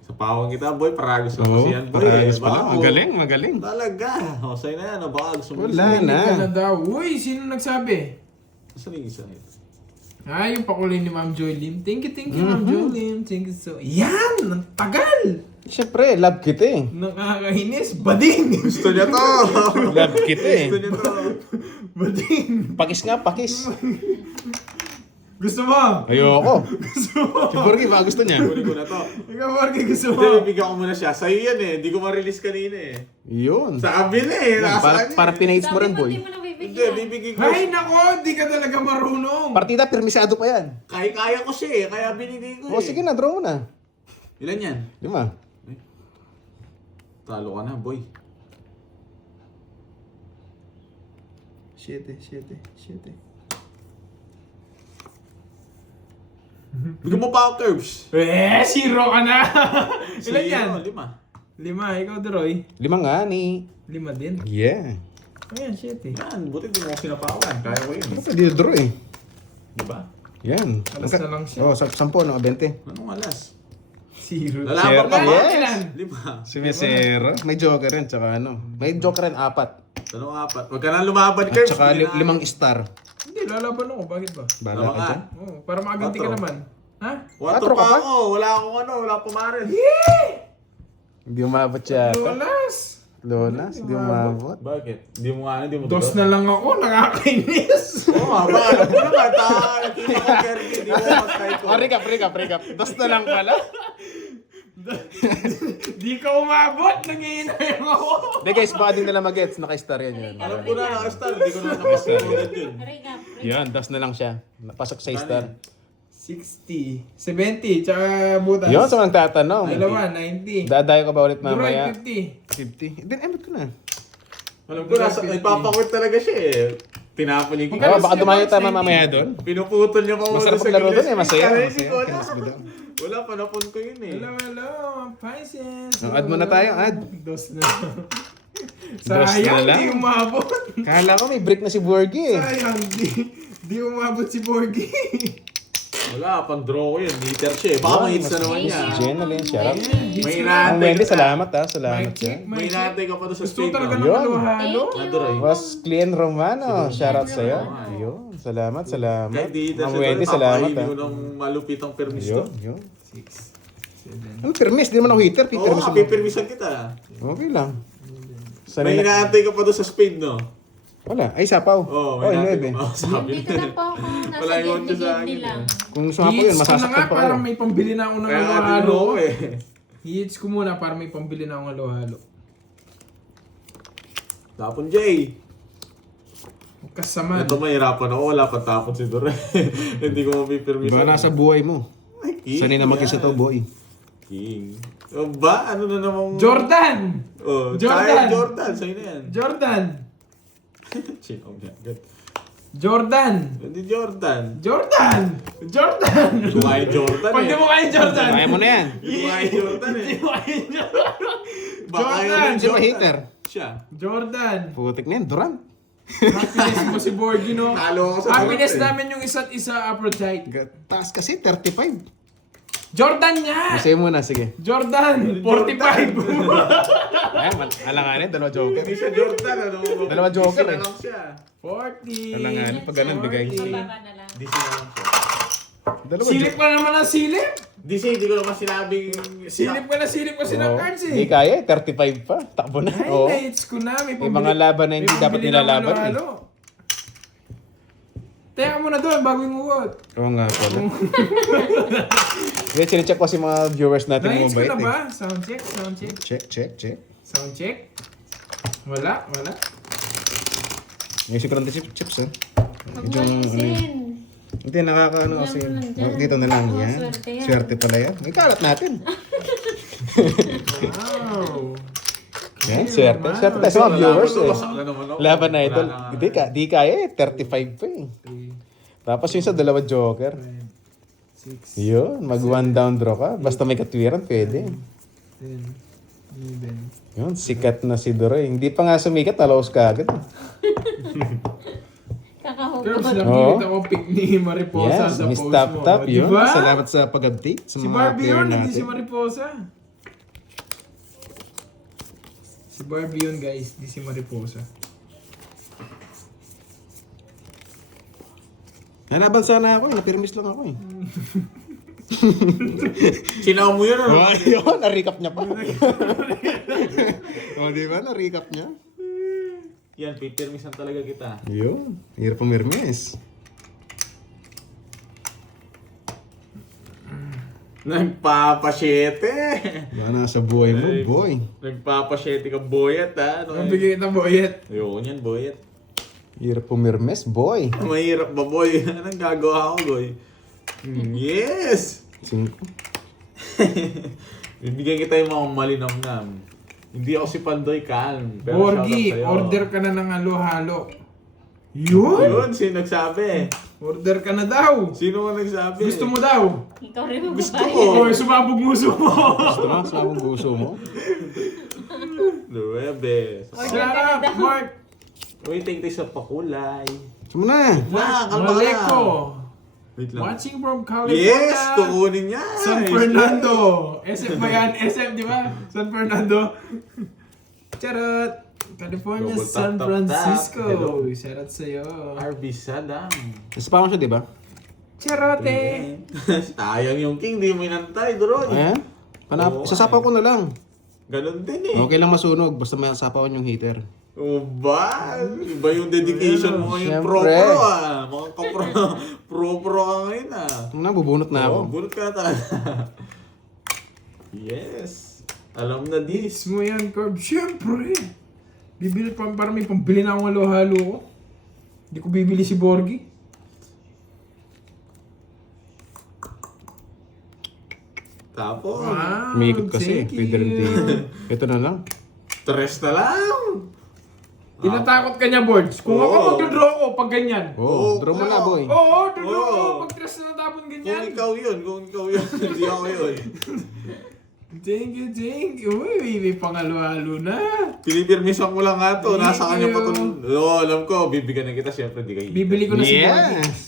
Sa pawang kita, boy, paragos lang Oo, kasi yan, boy. paragos Baka pala. ako- Magaling, magaling. Talaga. O, sa'yo na yan. O, baka gusto mo. Wala Hindi na. ka na daw. Uy, sino nagsabi? Saan yung isa? Ah, yung pakulay ni Ma'am Joylyn. Thank you, Ma'am Joylyn. Thank you so... Yan! Ang tagal! Siyempre, love kita eh. Nakakainis. Bading! Gusto niya to. Love kita eh. Gusto niya to. Bading! Pakis nga, pakis. Gusto mo? Ayoko. Gusto mo? Si Borgie, baka gusto niya. Kunin ko na to. Ikaw, Marky, gusto mo? Hindi, bibigyan ko muna siya. Sa'yo yan eh. Hindi ko ma-release kanina eh. Yun. Sa kabila eh. Para pinates mo rin, Sabi boy. mo, di mo na Hindi, bibigyan. bibigyan ko. Ay, nako! Di ka talaga marunong! Partida, permisado pa yan. Kaya ko siya eh. Kaya binigay ko eh. O sige na, draw mo na. Ilan yan? 5. Talo ka na, boy. 7. Bigyan mo pa ako curves. Zero ka na! Ilan yan? 5. 5. Ikaw, Deroy. 5 nga ni. 5 din. Yeah. Ayan, 7. Yan, buti di mo ako sinapawan. Kaya ko yun. Ano pwede draw eh? Diba? Yan. Alas na lang siya. Oh, 10, no, 20. Anong alas? 0. Lalaban pa ba? Yes. Ilan? 5. Si Mesero. May joker rin, tsaka ano. May joker rin 4. Tanong 4. Huwag ka na lumaban, At curves. tsaka Hindi na- 5 star. Hindi, lalaban ako. Bakit ba? Bala Tama ka ka. dyan. Oo, para makaganti ka 4. naman. Ha? 4 Quatro pa ka pa? ako. Wala akong ano. Wala akong pumarin. Hindi umabot siya. Lolas! Lolas, hindi umabot. Bakit? Hindi mo nga, hindi mo Dos na lang ako. Nakakainis. Oo nga ba? Alam mo naman. Nakita ko, Kerry. Hindi mo mag-type ko. Recap. Das na lang pala. Di ka umabot. Nangihinay ako. Hindi guys, baka din nila mag-gets. Naka-star yan yun. Alam ko na, naka-star. Hindi ko naman napasunugan yun. Aray nga, Yan, das na lang siya. Napasok sa star. 60. 70. Tsaka butas. Yun, sa mga nagtatanong. Dalawa, 90. Dadayo ka ba ulit Duroy, mamaya? 50. 50. Then, emot ko na. Alam ko, nagpapakwit talaga siya eh. Tinapon yung Oh, baka dumayo tayo mamaya doon. Pinuputol niya pa Masarap maglaro doon eh, masaya. Masaya. Wala. Kinasbi doon. Wala, panapon ko yun eh. Hello, Pisces. Add mo na tayo, add. Dos na. Dos na Sayang, lang. di umabot. Kala ko may break na si Borgie eh. Sayang, di umabot si Borgie. Wala, pang-draw ko yun. Meter siya eh. Baka ma-hits na naman niya. Jenalyn, shout out. May Ang inaantay Wendy, ka. salamat ha. Salamat Mic check, ha. May inaantay ka pa doon sa Gusto speed. talaga no? ng Yun. halo-halo. Adoray. Was Clean Romano, shout out sa'yo. Yun, salamat. Kahit di Ma'am Wendy, salamat Hindi ha. mo nang malupit ang permis to. Yun. 6, 7. Ano, permis? Di naman ako hitter. Oo, Permis mo. pipirmisan kita. Okay lang. May Sanay na. inaantay ka pa doon sa speed, no? Wala. Ay, sapaw. Oo, Oh, may 9. inaantay ka pa. Sabi Dito na po ako. Nasa Wala yung konti sa gitni akin lang. Kung sumapaw yun, Hits ko na masasaktan nga pa para kayo. may pambili na ako ng Kaya nga halo-halo. din ako eh. Hits ko muna para may pambili na akong halo-halo. Tapon Jay. Kasama. Ito mahirapan ako. Wala pa tapon si Dore. Hindi ko mapipirmisan. Baka nasa buhay mo. Ay, King. Sanay na mag-isa to, boy. King. O ba? Ano na namang... Jordan! Oh, Jordan! Jordan! Sa'yo na yan. Jordan! Sino yan? Jordan! Hindi Jordan. Jordan! Jordan! Kumain Jordan Pag di eh. mo kaya Jordan! Kaya mo na yan. Kumain Jordan eh. Di mo kaya Jordan! Baka Jordan! yun yung Sino ba hitter? Siya. Jordan! Putik na yan, Durant. Happiness mo si Borgie, no? Talo ako sa Happiness Durant eh. namin yung isa't isa, Aphrodite. Taas kasi, 35. Jordan niya! Masaya muna, sige. Jordan! 45! Ay, alanganin, dalawa joker. Hindi siya Jordan. Ano? Dalawa joker DC na eh. lang siya. 40! Alanganin, pag ganun, bigay. Mababa na lang. DC na lang siya. Dalawa Silip pa naman ang silip! DC, hindi ko naman sinabing... Silip pa si ng cards eh! Hindi kaya, 35 pa. Takbo na. Oo. Highlights ko na. May May mga laban na hindi may dapat pambili na nilalaban eh. halo-halo. Teka muna doon bago yung uwot. Oo nga pala. Sige, sinecheck ko si mga viewers natin mo Na-hits ko mabait na eh. ba? Sound check, sound check. Check. Sound check. Wala. Yung secret chips eh. Huwag mo alisin. Hindi, nakakaano kasi. Wala mo lang dyan. Dito na lang Oo, yan. swerte yan. Swerte pala yan. May kalat natin. Wow. Yan, swerte. Swerte tayo sa mga viewers eh. Wasak na naman ako. Laban na idol. Wala na. Hindi ka, di kaya eh. 35 pa eh. 3, Tapos yung sa dalawa joker. 5, 6, Yun, mag one down draw ka. Basta may katwiran, pwede. 10, 11. Yun, sikat na si Dore. Hindi pa nga sumikat, alaos ka agad. Curbs, Kakahugot. nakikita ko pic ni Mariposa Yes, sa Miss post Tap mo. Tap yun. Diba? Salamat sa pag-update sa Si mga Barbie player yun, hindi si natin. Mariposa. Si Barbie yun guys, hindi si Mariposa. Nalaban sana ako eh. Napirmis lang ako eh. Sinaw mo yun, ano? Oh, yun, na-recap niya pa. O, di ba? Na-recap niya. Yan, pipirmisan talaga kita. Yun. Hirap pumirmis. Nagpapasyete. Baka nasa buhay mo, Ay. boy. Nagpapasyete ka, boyet, ha? Ang bigay kita boyet. Ayoko niyan, boyet. Hirap pumirmis, boy. Mahirap ba, boy? Anong gagawa ko, boy? Yes! 5. Bibigyan kita yung mga malinamnam. Hindi ako si Pandoy Calm. Pero Borgi, shoutout sa'yo. order ka na ng halo-halo. Yun! Yun, sino nagsabi? Order ka na daw. Sino ang nagsabi? Gusto mo daw. Ikaw rin mo Gusto ba? ko. Oy, sumabog muso mo. Gusto mo? Sa akong gusto mo? Luwebe. Sarap, Mark. Wait, take this sa pakulay. Gusto mo na. Wala, kalma ka. Maleko. Wait lang. Watching from California. Yes! Kukunin niya! San Fernando. SF ba yan? SF, di ba? San Fernando. Charot. California, Double tap, San tap, Francisco. tap. Hello. Shoutout sa'yo. RB Saddam. Nasa pa siya, di ba? Charote. Sayang yung king, di mo inantay, Doron. Ayan. Oo. Sasapaw ko na lang. Ganon din eh. Okay lang masunog. Basta may sapawan yung heater. O ba? Iba yung dedication mo ngayon. Siyempre. Pro-pro ah. Mga pro-pro ka ngayon ah. Ito na, bubunot na ako. Oo, bunot ka na talaga. Yes. Alam na this. Mo yan, Corb. Siyempre. Bibili pa, para may pambili na akong halo-halo ko. Hindi ko bibili si Borgi. Tapos, Wow, Umikot kasi. thank Pwede rin you. dito. Ito na lang. stress na lang. Tinatakot ka niya, Borgs. Kung ako Oo. mag-draw ko pag ganyan. Oh, draw mo na, boy. Oo, draw Oo. ko. Pag stress na natapon Kung ganyan. ikaw yun, hindi ako yun. Thank you, thank you. Uy, may pangalo-halo na. Pinipirmisan ko lang nga to. Nasa Thank kanya pa to. you. Oo, alam ko. Bibigyan na kita. Siyempre, di kayo. Bibili ko na si Borgi. Yes!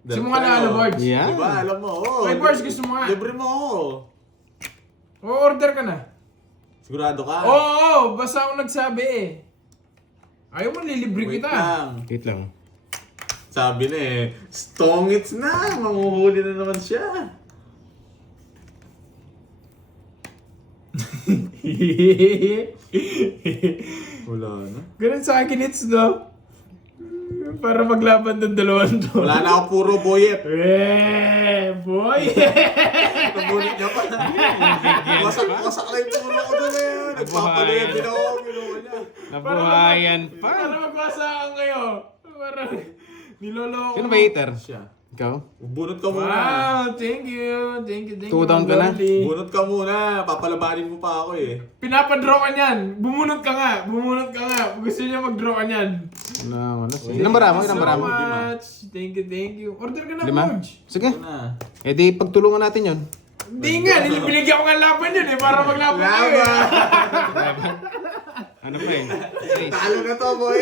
Gusto mo nga na ano, Borgs? Yeah. Diba? Alam mo. Oo. Ay, Borgs, gusto mo nga. Libre mo ako. O-order ka na. Sigurado ka? Oo, basta ako nagsabi eh. Ayaw mo, lilibre Wait kita. lang. Wait lang. Sabi na eh, Stongits na! Manguhuli na naman siya. Wala na. Ganun sa akin, it's no. Para maglaban ng dalawang to. Wala na ako puro boyet. Boy! Nabulit niya pa. Wasak na yung puro ko doon eh. Nagpapaluyan din ako. Ginawa niya. Nabuhayan pa. Para magwasaan kayo. Para niloloko. Sino ba hater? Siya. Ikaw? Bunot ka muna. Wow, thank you. Thank you, thank you. Two down ka na? Lovely. Bunot ka muna. Papalabanin mo pa ako eh. Pinapadraw ka niyan. Bumunot ka nga. Bumunot ka nga. Gusto niya mag-draw ka niyan. Ano, ano? Ilang bara mo? Ilang bara mo? So much. Thank you, thank you. Order ka na, 5? George. Sige. Ito na. Eh di, pagtulungan natin yon. Hindi nga, binigyan ko nga laban yun eh, para maglaban kayo eh. Ano pa yun? Ace. Talo na to boy.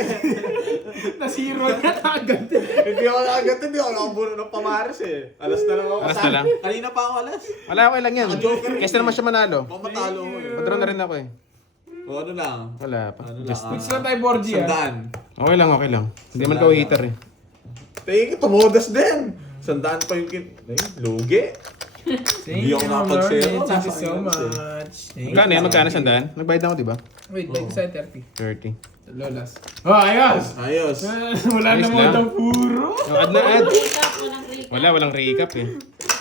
Nasiro na agad. Hindi ako nakagat. Hindi ako nakabunot ng pamaris eh. Alas na lang ako. Alas na lang? Kanina pa ako alas. Wala, okay lang yan. Naka-joker. Kesa naman siya manalo. Mamatalo ko eh. Padraw na rin ako eh. O ano lang. Wala pa. Ano Just lang. Mix lang tayo, Borgie ah. Sandaan. Okay lang, okay lang. Hindi man ka hater eh. Tingin ko, tumodas din. Sandaan pa yung Ay, lugi. Thank Hindi you, ako Ma'am nakapag-share. Lorne. Thank you Nasa so akin much. yun Magkano yan? Magkano sandaan? Nagbayad ako, di ba? Wait, take sa 30. 30. Lolas. Oh, ayos! Ayos. Wala Ayos na mo lang. daw puro. Oh, add na add. Recap, walang recap. Wala, walang recap eh.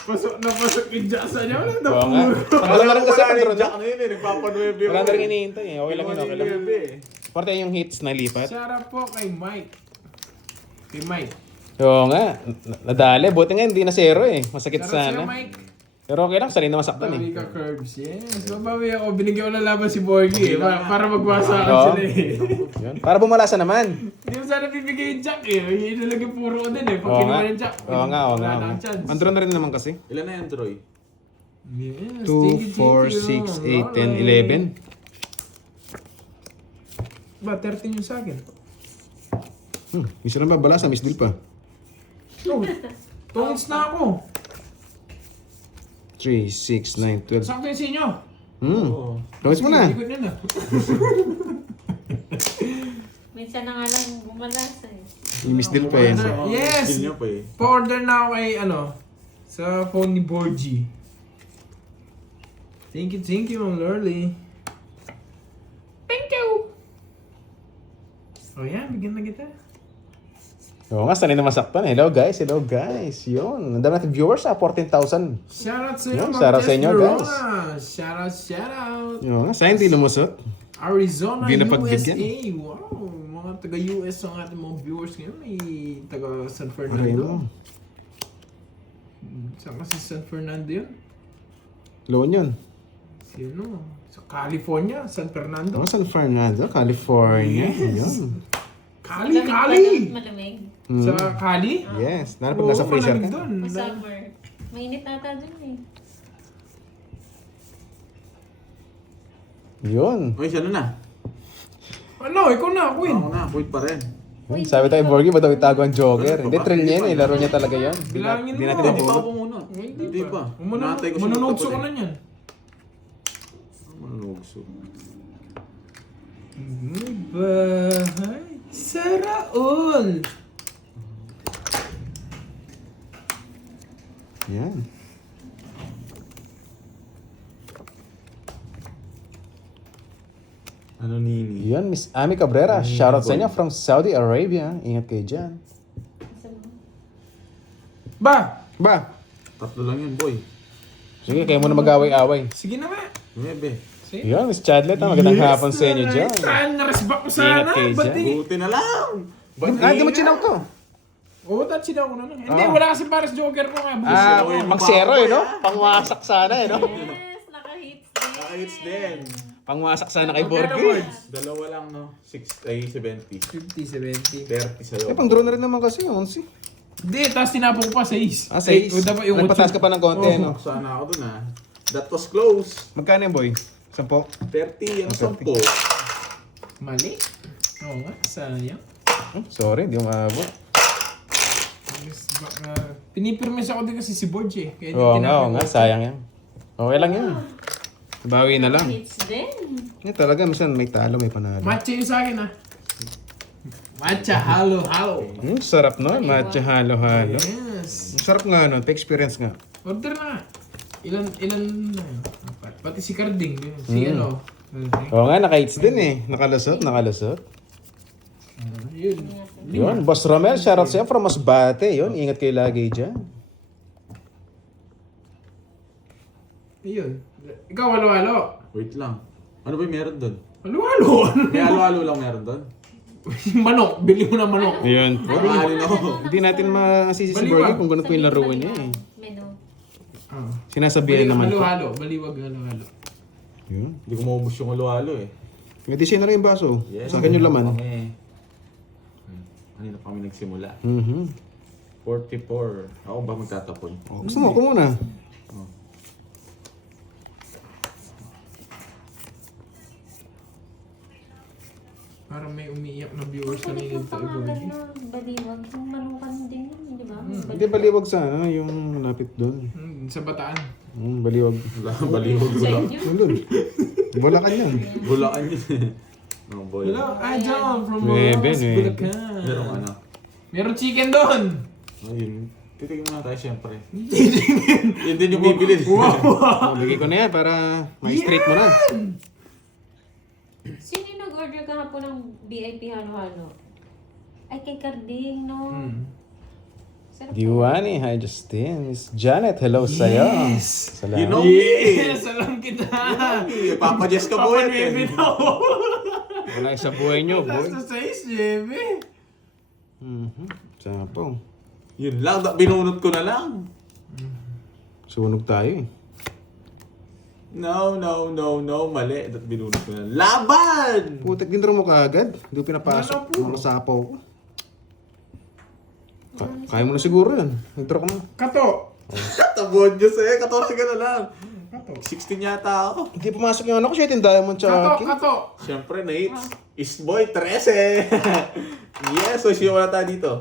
Pasok na pasok yung Jackson niya. Wala daw Oo nga. puro. Wala na rin kasi Wala padraw rin na. Jack na yun eh. Nagpapanuebe Wala na rin iniintay eh. Okay lang yun, okay lang. Parte yung hits na lipat. Shout out po kay Mike. Kay Mike. Oo nga. Nadali. Buti nga hindi na zero eh. Masakit Shout out sa'yo, sana. Mike. Pero okay lang, sarili na masaktan Bawi eh. ka, Curbs. Yes. Babawi ako. Binigyan ko na laban si Borgie eh. Para magwasakan Oo. sila eh. Yun. Para bumalasa naman. Hindi mo sana bibigay yung Jack eh. Inalagay puro ko din eh. Pag Oo kinuha nga. yung Jack. Oo nga, oo nga. Wala na ang chance. Andro na rin naman kasi. Ilan na yan, Troy? Yes. 2, 4, 6, 8, 10, 11. Ba, 13 yung sa akin. Misa lang ba balasa, Miss Dil pa. Oh, tungits na ako. 3, 6, 9, 12. Sakto yun sa inyo. Oo. Tawis mo na. Ikot nyo na. Minsan na nga lang bumalasa eh. Yung Miss Dil pa yan. Yes! Skill niya pa eh. Pa-order na ako kay sa phone ni Borgie. Thank you, Ma'am Lorly. Thank you! Oh yan, bigyan na kita. Oo nga, sanay na masaktan. Hello guys. Yun. Ang dami natin viewers 14,000. Shoutout sa inyo, Yun, Ma'am shoutout sa Jess inyo, Verona. guys. Shoutout. Yun nga, sayang di lumusot. Arizona, Di na USA. pagbigyan. Wow, mga taga-US ang ating mga viewers ngayon. May taga-San Aray Fernando. mo. Saan kasi San Fernando yun? Loan yun. Sino? Sa California, San Fernando. Oh, San Fernando, California. Yes. Yun. Cali! Malamig. Sa Cali? Yes. Lalo pag nasa freezer malamig ka. doon. O summer. Mainit ata dun eh. Yun. Okay, siya na. Ano? Ikaw na, Queen. Ako na, quit pa rin. Yun. Sabi tayo, Borgie, ba daw itago ang Joker? Hindi, thrill niya yun eh. Laro niya talaga yun. Bilangin Di mo. natin Hindi pa ako mapulot. pumunot. Hindi pa. Natay ko siya Manunogso magtapon ka na eh. niyan. Manunogso. Bahay sa Raul. Yan. Ano nini? Yan, Miss Ami Cabrera. Shoutout sa inyo from Saudi Arabia. Ingat kayo dyan. Ba! Ba? Tatlo lang yun, boy. Sige, kayo muna mag-away-away. Sige na nga. Nuebe. Sige. Yan, Miss Chadlet. Magandang hapon sa inyo dyan. Saan na-resback ko Ingat sana? kayo Ba't dyan. di? Buti na lang. Di mo chinaw to. Oo, that's sinaw ko na lang. Hindi, Ah. wala kasi pares Joker ko nga. Ah, Busi. pang-zero eh, no? Pangwasak sana eh, no? Yes, naka-hits din. Nakahits din. Pangwasak sana kay Magkano Borgie. words? Dalawa lang, no? 70. 50, 70. 30 sa'yo. Eh, pang draw na rin naman kasi yung 11. Hindi, tapos tinapon ko pa 6. Ah, 6. Dapat yung Nagpataas ka pa ng konti, Oo. no? Sana ako dun, ha? That was close. Magkano yung boy? 10? 30, ano 30. 10? Mali. Oo nga, sayang. Sorry, hindi ko maabot. Pinipirmes ako din kasi si Borge eh. Kaya di Oo tinapon nga, ko. sayang yan. Okay lang yan. Bawi na lang. Hits din. Eh, talaga, minsan may talo, may panalo. Matcha yun sa akin ah. Matcha, halo, halo. Sarap no? Matcha halo-halo. Yes. Sarap nga no, pa-experience nga. Order na nga. Ilan na yun? Apat. Pati si Carding. Si ano. Oo nga, naka-hits din eh. Nakalusot. Yun. Yun, Boss Romel, shoutout sa'yo from Masbate. Yun, ingat kayo lagi dyan. Yun. Ikaw, halo-halo. Wait lang. Ano ba yung meron dun? Halo-halo. May halo-halo lang meron dun? Manok. Bili mo na manok. Yun. Mamahalin ako. Hindi natin masisi si Borgie kung ganun po yung laruan niya eh. Menu. Ah. Sinasabihan naman po. Halo-halo. Baliwag halo-halo. Yun. Hindi ko maubos yung halo-halo eh. May design na rin yung baso. Yes. Sa akin yung laman. Kanina pa kami nagsimula. 44. Ako ba magtatapon? Oh, gusto mo, ako muna. Parang may umiiyak na viewers kanina Kulit yung dito. pangalan na baliwag. Yung manukan din yun, di ba? Hindi baliwag sana, yung malapit doon. Sa Bataan. Baliwag. Wala, baliwag Sa lang. inyo. Yun doon. Bulacan yan. Bulacan yun eh. No, boy. Hello, John from Nuebe, Ross, nuebe. Bulacan. Merong ano? Meron chicken doon. Ayun. Titignan muna tayo siyempre. Yun din yung bibili. Oh, bigay ko na yan para ma-straight mo na. Sino yung nag-order kahapon ng VIP halo-halo? Ay, kay Carding, no? Sarap. Diwani, hi Justin. Miss Janet, hello sa'yo. Yes. Salamat. You know me. Yes, alam kita. Papa Jess ka po Papa eh. Nuebe daw. Wala sa buhay nyo, boy. Taas na 6, Nuebe. Sapo. Yun lang, binunot ko na lang. Sunog tayo eh. No, mali. Binunot ko na lang. Laban! Putek, dinro mo kaagad. Hindi ko pinapasok. Wala po. Mga sapaw ko. Kaya mo na siguro yan. Nag-draw ka mo. Kato. Katabon nyo sa'yo. 14 ka na lang. Kato. 16 yata ako. Hindi pumasok yung ano ko, shit, yung diamond tsaka king. Kato. Siyempre, Nate. Eastboy, 13. Yes, so siya wala tayo dito.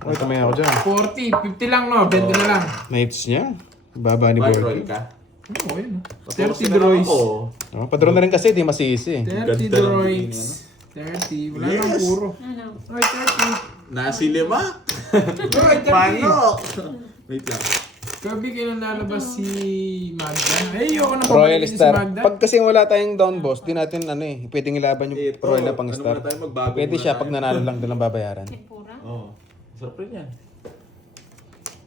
Ay, tumaya ako dyan. 40, 50 lang no, 20 na lang. Knights niya. Baba ni White Boy. roll ka. Oo, yun. Patuloy 30 droids. ako. Oh, padron na rin kasi, di masisi. 30 Ganda ng droids. 30, wala Yes. nang puro. Ano? Ay, 30. Nasi lima. Ay, 30. Manok. Wait lang. Gabi kayo lalabas si Magda. Ay, ayoko na Royal pabalikin si Star. Magda. Pag kasi wala tayong down boss, di natin ano eh, pwedeng ilaban yung Ito, Royal na pang ano star. muna tayo, magbago Pwede muna siya tayo. pag nanalo lang doon lang babayaran. Tempura? Oo. Sarap rin yan.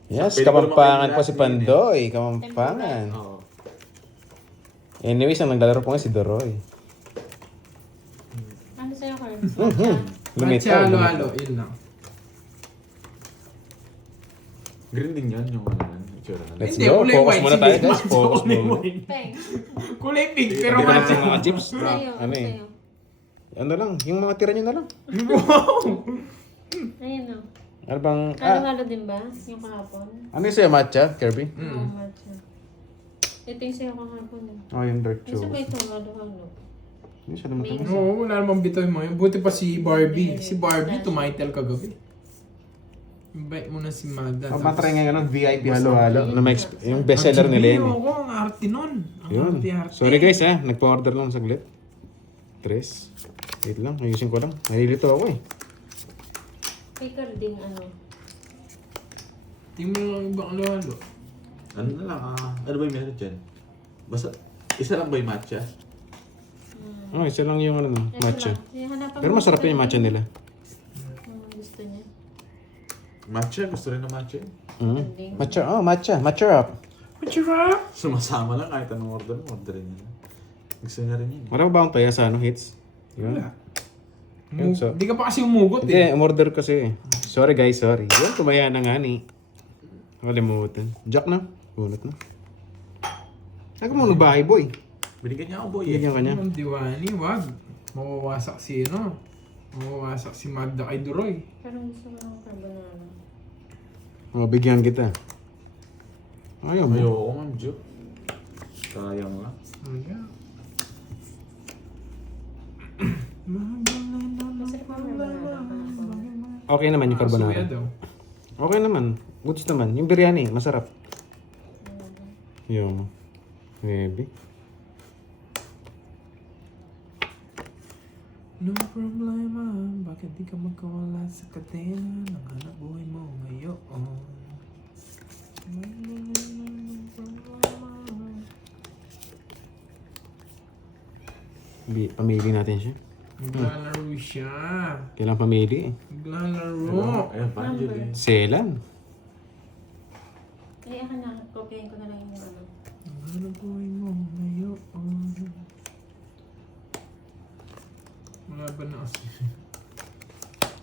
Yes, Pwede ko kamampangan naman po si kayo Pandoy. Kamampangan. Oo. Anyways, ang naglalaro po nga si Doroy. Ano sa'yo, Carl? Lumitaw. Matcha, halo-halo. Yun lang. Green din yan, yung ano yan. Itsura na. Let's Hindi, go. kulay Focus white. muna Sige, tayo guys. matcha, Focus kulay muna. white. Thanks. Kulay pink, pero Hindi matcha. natin mga chips. Sa'yo. Ano eh. Sa'yo. Ano lang, yung mga tira nyo na lang. Ayun o. Ano bang, Halo-halo din ba? Yung kahapon? ano yung sa'yo, matcha, Kirby? Oo, matcha. Ito yung sa'yo kahapon eh. Oh, yung dark Kasi ba ito halo-halo? Hindi siya naman tamis. Oo, wala namang bitoy mo. Buti pa si Barbie. Si Barbie, tumitle kagabi. Invite mo na si Magda. Oh, matry ngayon ng VIP halo-halo. Na may yung bestseller nila yun eh. Oo, ang arte nun. Ang Yun. arte-arte. Sorry guys ha, nagpa-order lang saglit. Tres. Wait lang, ayusin ko lang. Nalilito ako eh. Kay Carding ano? Tingnan mo lang ibang halo-halo. Ano na lang, ano ba yung meron dyan? Basta, isa lang ba yung matcha? Oh, isa lang yung ano, no, Ito matcha. lang. Hanapan Pero mo masarap sa yung matcha nila. gusto niya. Matcha? Gusto rin ng matcha? Matcha, oh matcha, matcha up. Matcha. Sumasama lang kahit anong orderin niya. Gusto niya rin yun. Wala ba akong taya sa ano, hits? Yun. Wala. Yun, so- Hindi ka pa kasi umugot Hindi, eh. umorder kasi eh. Sorry guys, sorry. Yun, tumaya na nga ni. Nakalimutan. Jack na. Bunot na. Saan ka mo bahay boy? Binigyan niya ako, boy. Eh. Bigyan ka niya. Ang diwani, wag. Mawawasak si ano. Mawawasak si Magda kay Duroy. Pero gusto ko ng carbonara. Oh, bigyan kita. Ayaw mo. Ayoko, ma'am, Jo. Sayang lang. Ayan. Masarap ang carbonara kahapon. Okay naman yung Suya carbonara. daw. Okay naman. Goods naman. Yung biryani, masarap. Yung maybe. No problema, bakit di ka magkawala sa kadena ng hanap buhay mo ngayon? Pamili natin siya. Naglalaro siya. Kailangan pamili eh. Naglalaro. Ayun, Banjo eh. Selan. Eh, ako na. Kopyahin ko na lang yung ano. Ang hanap buhay mo ngayon. Wala ba na kasi?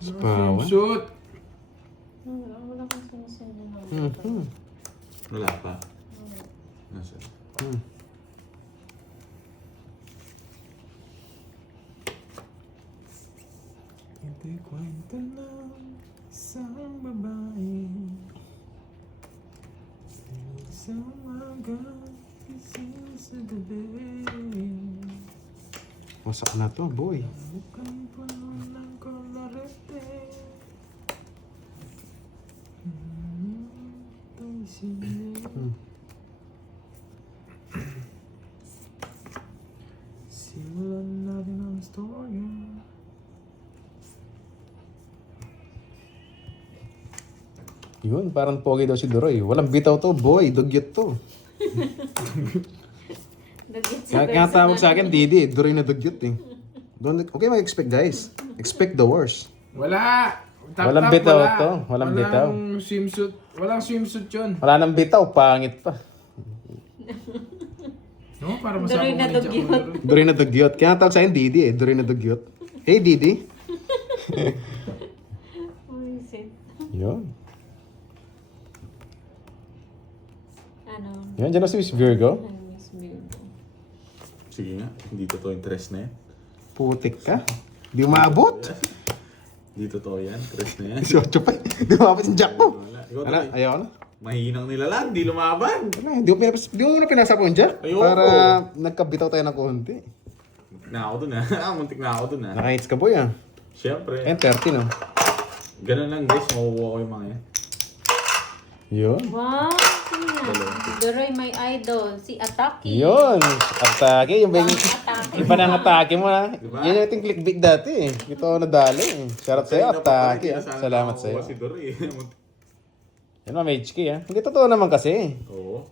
Spawan. Shoot! Wala kang sinisend na lang. Mhm. Wala pa. Nasa. Ito'y kwento ng isang babae. Sa umaga, gising sa gabi. Wasak na to, boy. Mukhang puno ng kolorete. Ito'y sindi. Simulan natin ang storya. Yun, parang pogi daw si Duroy. Walang bitaw to, boy. Dugyot to. Kaya tawag sa akin, Didi. Duroy na dugyot eh. Okay, mag-expect guys. Expect the worst. Wala! Walang bitaw to. Walang bitaw. Swimsuit. Walang swimsuit yun. Wala nang bitaw, pangit pa. No, para Duroy na dugyot. Duroy na dugyot. Kaya tawag sa akin, Didi eh. Duroy na dugyot. Hey, Didi. Yun. Ano? Yan, dyan na si Miss Virgo. Miss Virgo. Sige nga, hindi totoo yung tres na yan. Putik ka. Di umabot. Hindi totoo yan, tres na yan. Si Ocho pa. Di umabot si Jack mo. Wala. Ikaw Ano, tuloy. ayaw na. Mahinang nila lang, di lumaban. Wala, hindi mo muna pinasapon dyan. Ayoko. Para nagkabitaw tayo ng konti. Muntik na ako dun muntik na ako dun Naka-hits ka boy Siyempre. And 30 no? Ganun lang guys, makukuha ko yung mga yan. Yun. Wow! Duroy, my idol. Si Ataki. Yun. Atake. Yung bang... Ataki. Iba na ang atake mo ha. Diba? Yan yung ating clickbait dati Ito ako nadali Shoutout sa'yo, atake Salamat sa'yo. Si Dory. Yan Ma'am HK Hindi totoo naman kasi. Oo.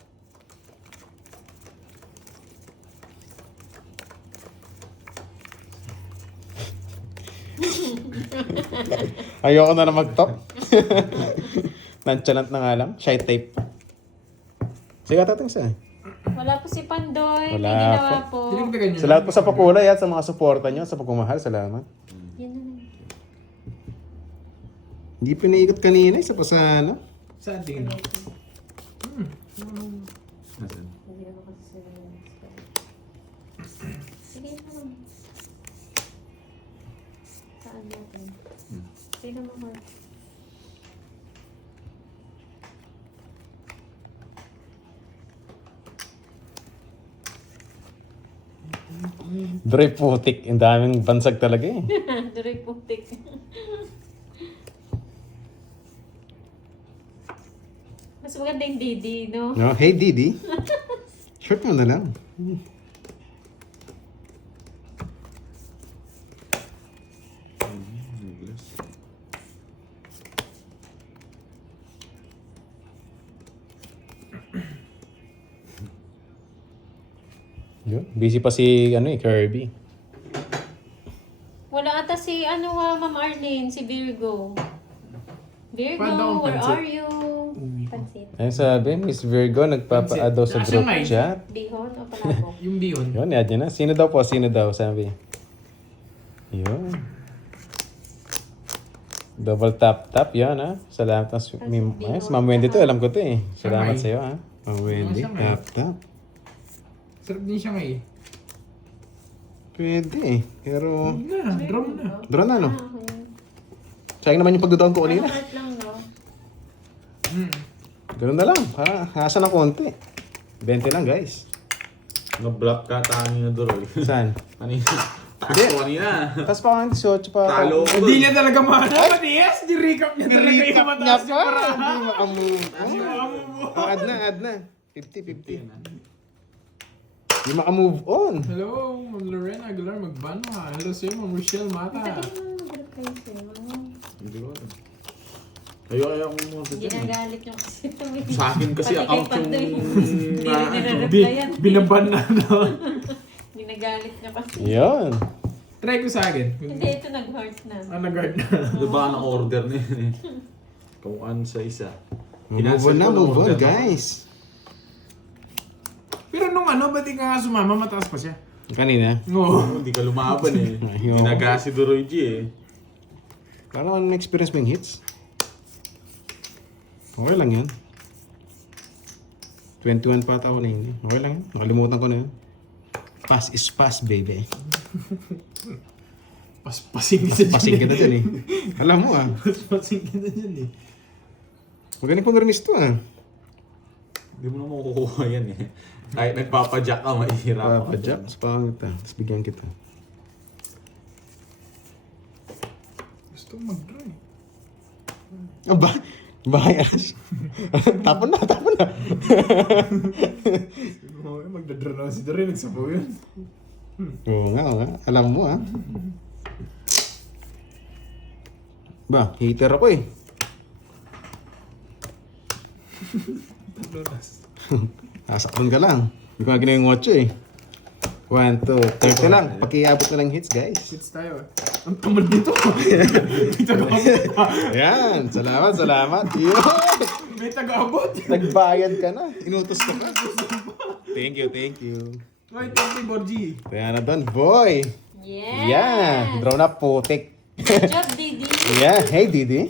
Ayoko na mag-top. Nonchalant na nga lang. Shy type. Sige tatang sa. Wala po si Pandoy. Wala May ginawa po. Dinagdagan nyo Sa lahat po sa pakulay at sa mga suporta nyo, sa pagmamahal, salamat. Yan na lang. Hindi pinaikot kanina, isa pa sa ano. Saan tingin mo? Nasaan? Hindi ako kasi sige na lang. Saan natin? Sige mo, Mark. Dre putik. Ang daming bansag talaga Duroy putik. Mas maganda yung Didi, no? No? Hey Didi. Short mo na lang. Yun. Busy pa si Kirby. Wala ata si Ma'am Arlene, si Virgo. Virgo, Paano akong where pansit? are you? Pansit. Ayun sabi, Miss Virgo, nagpapa-add daw sa Nasaan group nga eh? chat. Bihon o palabok? Yung bihon. Yun, i-add nyo na. Sino daw po? Sino daw? Sabi. Yun. Double tap, yan ha. Salamat. Ay, si Ma'am Wendy to, alam ko to eh. Salamat Siyangay. sa'yo ha. Ma'am Wendy, Siyangay. tap. Sarap din siya nga eh. Pwede eh. Pero, Drum na. draw na no? Sayang naman yung pagdodown ko kanina. Heart lang, no? Ganun na lang. Para hasa ng konti. 20 lang guys. Na-block ka tani na Dory. Saan? Kanina. Hindi. Taas ko kanina. Tapos pa kang 18 pa. Talo ko Hindi dun. niya talaga mahanap. Yes, di-recap niya talaga yung Niya mataas pa. Hindi makamove. Add na. 50-50. Hindi makamove on. Hello, Ma'am Lorena Aguilar Magbano ha. Hello sa'yo, Ma'am Rochelle Mata. Hindi ko alam. Ayaw ko muna dyan eh. Ginagalit niyo kasi kami. Sa akin kasi Pati kay account Pandoy, yung... Hindi rin nire-replyan. Binaban na no. Ginagalit niyo kasi. Yun. Try ko sa akin. Hindi, ito nag-heart na. Nag-guard na. Diba na-order na yun eh. Kung ano sa isa. Move on na, move on guys. Pero nung ba't di ka nga sumama, mataas pa siya? Kanina. Oo. Hindi ka lumaban eh. Ayaw. Ginaga si Duroy G eh. Parang anong experience mo yung hits? Okay lang yan. 21 pa ata ako na yun. Okay lang yan. Nakalimutan ko na yun. Pass is pass, baby. Pasing ka dyan. Passing ka na dyan eh. Alam mo Pasing ka na dyan eh. Magaling pong garnis to Hindi mo na makukuha yan eh. Kahit nagpapadyak ka, mahihirap. Papa Jack, sa pangit Tapos bigyan kita. Gusto ko mag-dry. Aba, bahay Ash. Tapon na. Oo, magdadraw na si Dore, nagsabaw yun. Oo nga. Alam mo Ba, hater ako eh. Lunas. Nasaktan ka lang. Hindi ko nga ginawa yung 8 eh. 1, 2, 30 lang. Pakiabot na lang hits, guys. Sits tayo. Ang tamad dito. May taga-abot. Ayan, salamat. Yun! May taga-abot. Nagbayad ka na. Inutos ka pa. Thank you. Ay, thank you, Borgie. Kaya na doon, boy. Yeah! Yeah, draw na putik. Good job, Didi. Yeah, hey Didi.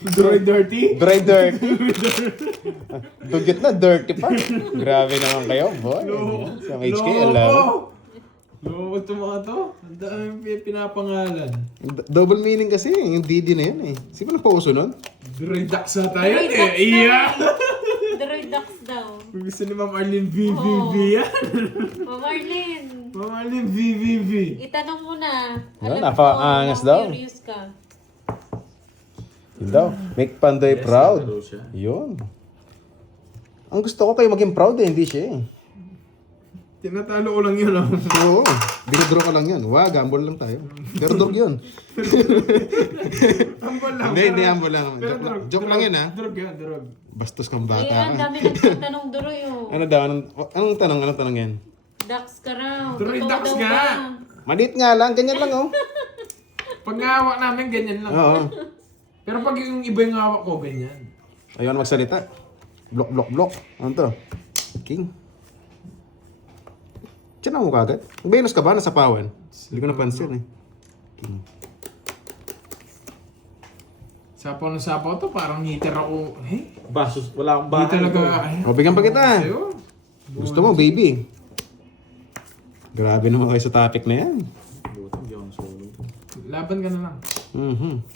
Droid dirty. Dry dirty. Dugyot na, dirty pa. Grabe naman kayo, boy. Sa HK, alam. Loko ito mga to. Ang dami pinapangalan. Double meaning kasi, yung Didi na yun eh. Sino na pauso nun? Droid Daxa tayo Droid eh. Daxa. Iya. Gusto ni Ma'am Arlene VVV yan. Ma'am Arlene, Ma'am Arlene VVV. itanong mo na. Wala, Alam ko, napakaangas daw. curious ka. Yun daw. Make Pandoy Yes, proud. natalo siya. Yun. Ang gusto ko kayo maging proud eh, hindi siya eh. Tinatalo ko lang yun. Oo. Binadraw ka lang yun. Wag, gamble lang tayo. Pero drog yun. Ambol lang. Hindi, ambol lang. Joke lang yun, ha? Drug yan, drug. Bastos kang bata Eh, ka. ang dami nagtatanong Duroy, oh. Ano daw? Anong tanong yan? Ducks ka raw. Duroy, Totoo ducks daw nga. ba? Maliit nga lang, ganyan lang oh. Pag hawak namin, ganyan lang. Oo. Pero pag yung iba yung hawak ko, ganyan. Ayaw na magsalita. Block. Ano to? King. Tiyan mo kagad. Venus ka ba? Nasa pawan? Hindi ko napansin eh. King. Sapaw na sapaw to, parang heater ako. Eh? Basos, wala akong Hindi bahay. talaga. O, bigyan pa kita. Sa'yo. Gusto mo, baby. Grabe naman kayo sa topic na yan. Buti, hindi ako nasulog. Laban ka na lang.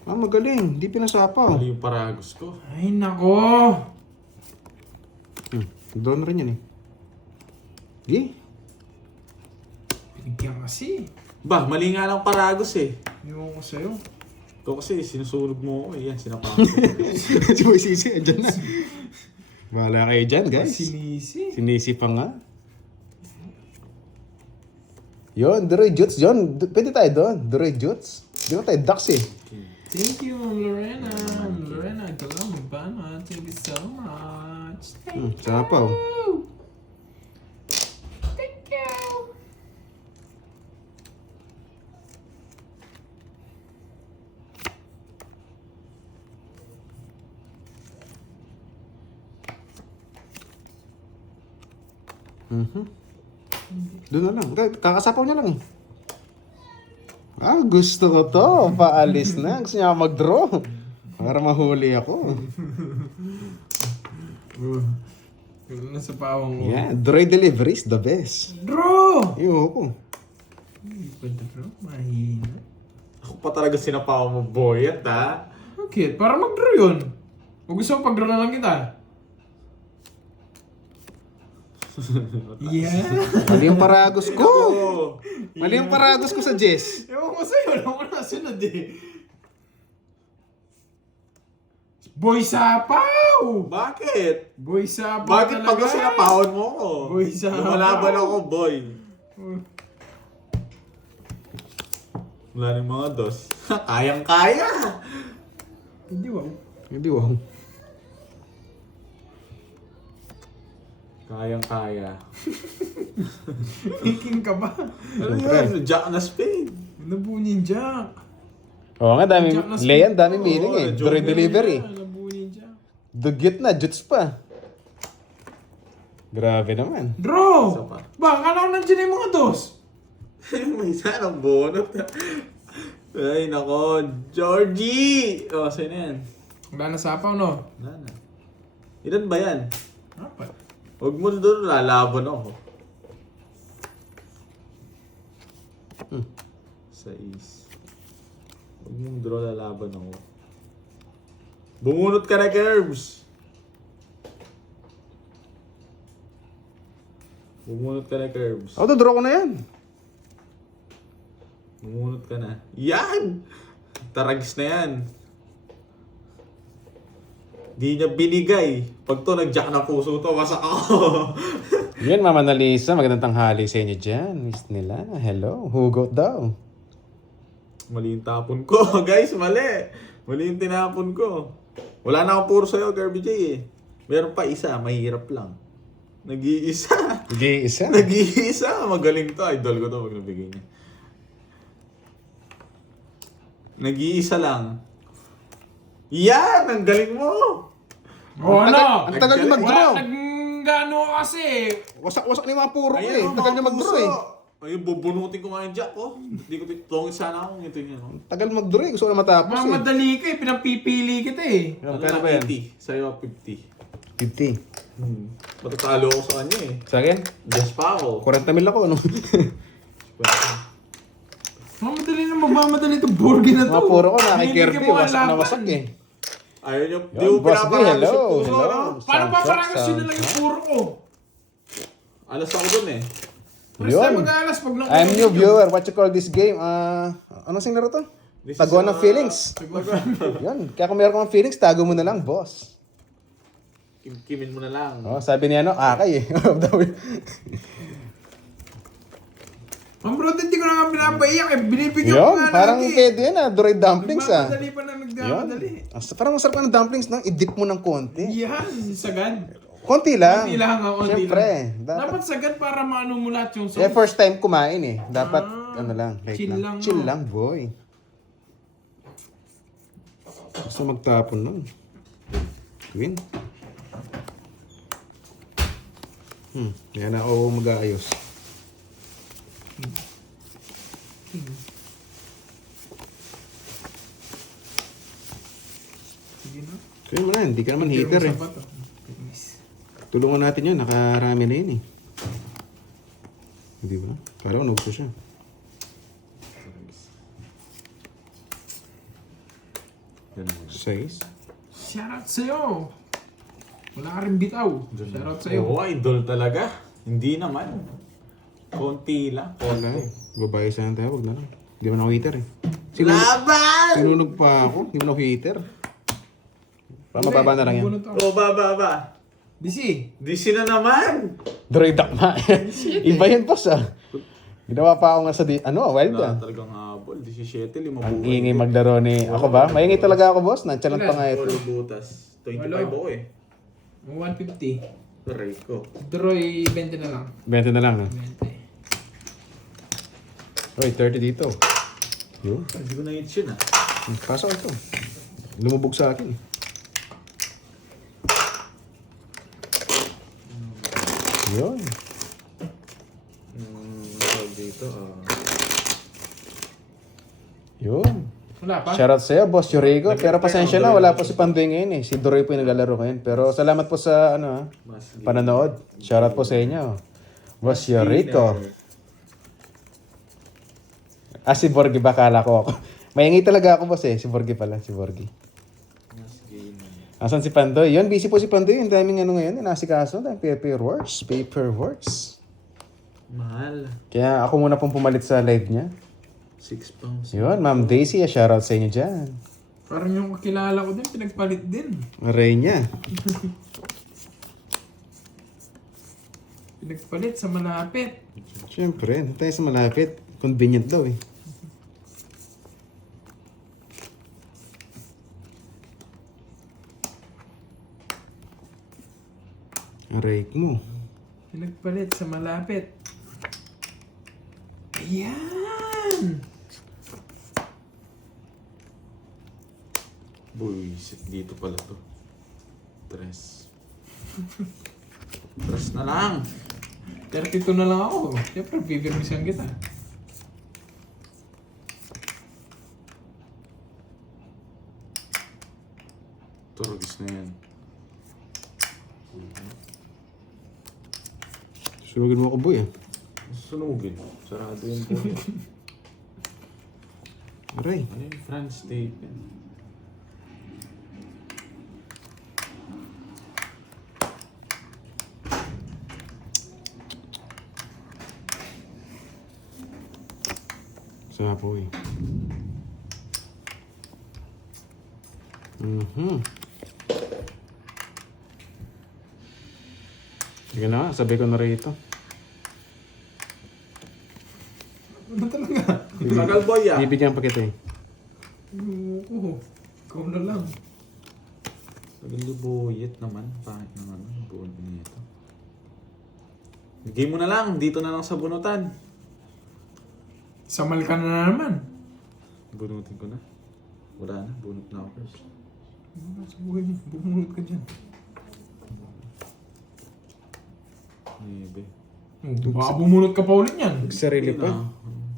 Magaling. Di pinasapaw. Mali yung paragos ko. Ay, nako. Doon rin yan eh. Di? Pinigyan kasi. Ba, mali nga lang paragos eh. Iwan ko sa'yo. Ito kasi, sinusunog mo ako eh. Yan, sinapakan ko. Si Boy Sisi, andyan na. Wala kayo dyan, guys. Sinisi. Sinisi pa nga. Yun, Duroy Jutes, John. Pwede tayo doon. Duroy Jutes. Di ba tayo ducks eh. Thank you, Ma'am Lorena. Ma'am Lorena, galang bana. Thank you so much. Sapaw. Thank you. Doon na lang. Kakasapaw niya lang eh. Gusto ko to. Paalis na. Gusto niya mag-draw. Para mahuli ako. Yung nasa pawang ko. Yeah, Droid Deliveries, the best. Draw! Ayoko. Hindi pa draw. Mahina. Ako pa talaga sinapakan mo, boyat ha. Bakit? Para mag-draw yun. O gusto mo pag-draw na lang kita? Yeah. Mali yung paragos ko. Oh, Mali yung paragos ko sa Jess. Ewan ko sa'yo. Alam ko na sunod eh. Boy Sapaw! bakit? Boy Sapaw Bakit pag talaga. sinapakan mo ko? Boy, sa- Lumalaban ako, boy. Wala ng mga dos. Kayang-kaya. Hindi wow. Hindi wow. Kayang-kaya. Thinking ka ba? Ano yun? Jack na spade. Nabunin Jack. Oo nga, dami. Jack na spade. Leyan, dami meaning eh. joke Droid yun. Delivery. Nabunin Jack. Dugyot na, Jutes pa. Grabe naman. Draw! Isa pa. Ba, akala ko nandiyan na yung mga dos. May isa ng bonot. Ay, nako. Georgie! Oh, saan na yan? Wala na sapaw, no? Wala na. Ilan ba yan? Apat. Huwag mo doon, lalaban ako. 6. Huwag mong draw, lalaban ako. Bumunot ka na, Curbs! Bumunot ka na, Curbs. Draw ko na yan. Bumunot ka na. Yan! Taragis na yan. Di niya binigay. Pag to nag-jack na puso to, wasak ako. Yan, Mama Nalisa. Magandang tanghali sa inyo dyan. Miss nila. Hello. Hugot daw. Mali yung tapon ko. Guys, mali. Mali yung tinapon ko. Wala na akong puro sa'yo, Garbage J eh. Meron pa isa, mahirap lang. Nag-iisa. Nag-iisa. Nag-iisa. Magaling to. Idol ko to pag nabigay niya. Nag-iisa lang. Yan! Ang galing mo! Oh, ano? Ang tagal niyo mag-draw. Nag-ano kasi. Wasak-wasak na yung mga puro ko eh. Ayan, Tagal niyo mag-draw eh. Ayun, bubunutin ko nga yung jack ko. Hindi ko tungin sana ako. Ito niya, no? Tagal mag-draw eh. Gusto ko na matapos eh. Mamadali ka eh. Pinapipili kita eh. Yan, Ano kaya na, ba yan? 80. Sa'yo, 50. 50. Matatalo ako sa kanya eh. Sa akin? Just pa ako. 40 mil ako, ano? Mamadali na magmamadali itong burger na to. Mga puro ko na kay Binibigyan Kirby. mo ang Wasak na laban. wasak eh. Ayaw niyo, di Yun, mo Boss D, pinaparagos hello. yung puso, Hello. no? Paano Sound pa check, parang sound yun na lang yung check. puro ko? Alas ako dun eh. Alas tayo Yun. mag-aalas pag lang. I'm new viewer. What you call this game? Ano sing laro to? This is, Taguan ng feelings. Yun. Kaya kung meron kang feelings, tago mo na lang, boss. Kimin mo na lang. Oh, sabi niya, Akay eh. Ma'am bro, hindi ko na nga pinapaiyak eh. Binibigyan ko Yun, nga parang lagi. pwede yan Droid dumplings Nagmamadali pa na nagmamadali. Parang masarap ka ng dumplings nang i-dip mo ng konti. Yan, sagad. Konti lang. Konti lang, konti Siyempre. lang. Dapat sagad para maano mo lahat yung sauce. Eh, first time kumain eh. Dapat, lang, light chill lang, Chill no? lang, boy. Basta magtapon nun. Win. Yan na ako mag-aayos. Sige na. Kaya mo na, hindi ka naman hater eh. Sapat, oh. Nice. Tulungan natin yun, nakarami na yun eh. Hindi ba? Kala ko nagso siya. Yan mo. 6. Shoutout sa'yo. Wala ka rin bitaw. Shoutout sa'yo. Oo, idol talaga. Hindi naman. Konti lang. Wala eh. Babae sana tayo, wag na lang. Hindi man ako hater eh. Laban! Sinunog pa ako, hindi man ako hater. Para mababa na lang yan. Bunot ako. O, ba. Busy. DC na naman! Droid akma. Iba yan boss Ginawa pa ako nga sa wild Wala talagang habol. 17, 5 Ang ingay maglaro ni ako ba? Maingay talaga ako boss, nantyalan pa nga ito. 4 butas. 25 ako eh. 150. Aray ko. Droy, 20 na lang. 20 na lang. 20. Oy, 30 dito. Yun. Hindi ko na-hits yun ah. Pasok ito. Lumubog sa akin. Yun. Dito Yun. Wala pa? Shoutout sa'yo, Boss Yurigo. Pero pasensya na, wala po si Pandoy ngayon eh. Si Doroy po yung naglalaro ngayon. Pero salamat po sa pananood. Shoutout po sa inyo. Boss Yurigo. Si Borgi ba? Kala ko ako. Maingay talaga ako, boss eh. Si Borgi pala, si Borgi. Asan si Pandoy? Yun, busy po si Pandoy. Yung daming ngayon, nasikaso. Paperworks. Mahal. Kaya ako muna pong pumalit sa live niya. 6 pounds. Yun, Ma'am Daisy, shoutout sa inyo dyan. Parang yung kakilala ko din, pinagpalit din. Aray niya. Pinagpalit sa malapit. Siyempre, tayo sa malapit. Convenient daw eh. Aray mo. Pinagpalit sa malapit. Ayan! Buisit dito pala to. Tres. Tres na lang. 32 na lang ako. Siyempre, bibirmisan kita. Turgis na yan. Sunugin mo ako, boy ah. Sunugin. Sarado yun po. Aray. Ano yung France tape? Sa po eh. Sige na, sabi ko na rito. Ano talaga? Tagal boy ah. Bibigyan pa kita eh. Oo. Ikaw na lang. Tagal lubuyet naman. Pangit naman. Buwan nito. Bigay mo na lang. Dito na lang sa bunutan. Samal ka na naman. Bunutin ko na. Wala na. Bunot na ako first. Ano sa buhay niya? Bumunod ka dyan. Maybe. Baka bumunot ka pa ulit yan. Sarili pa.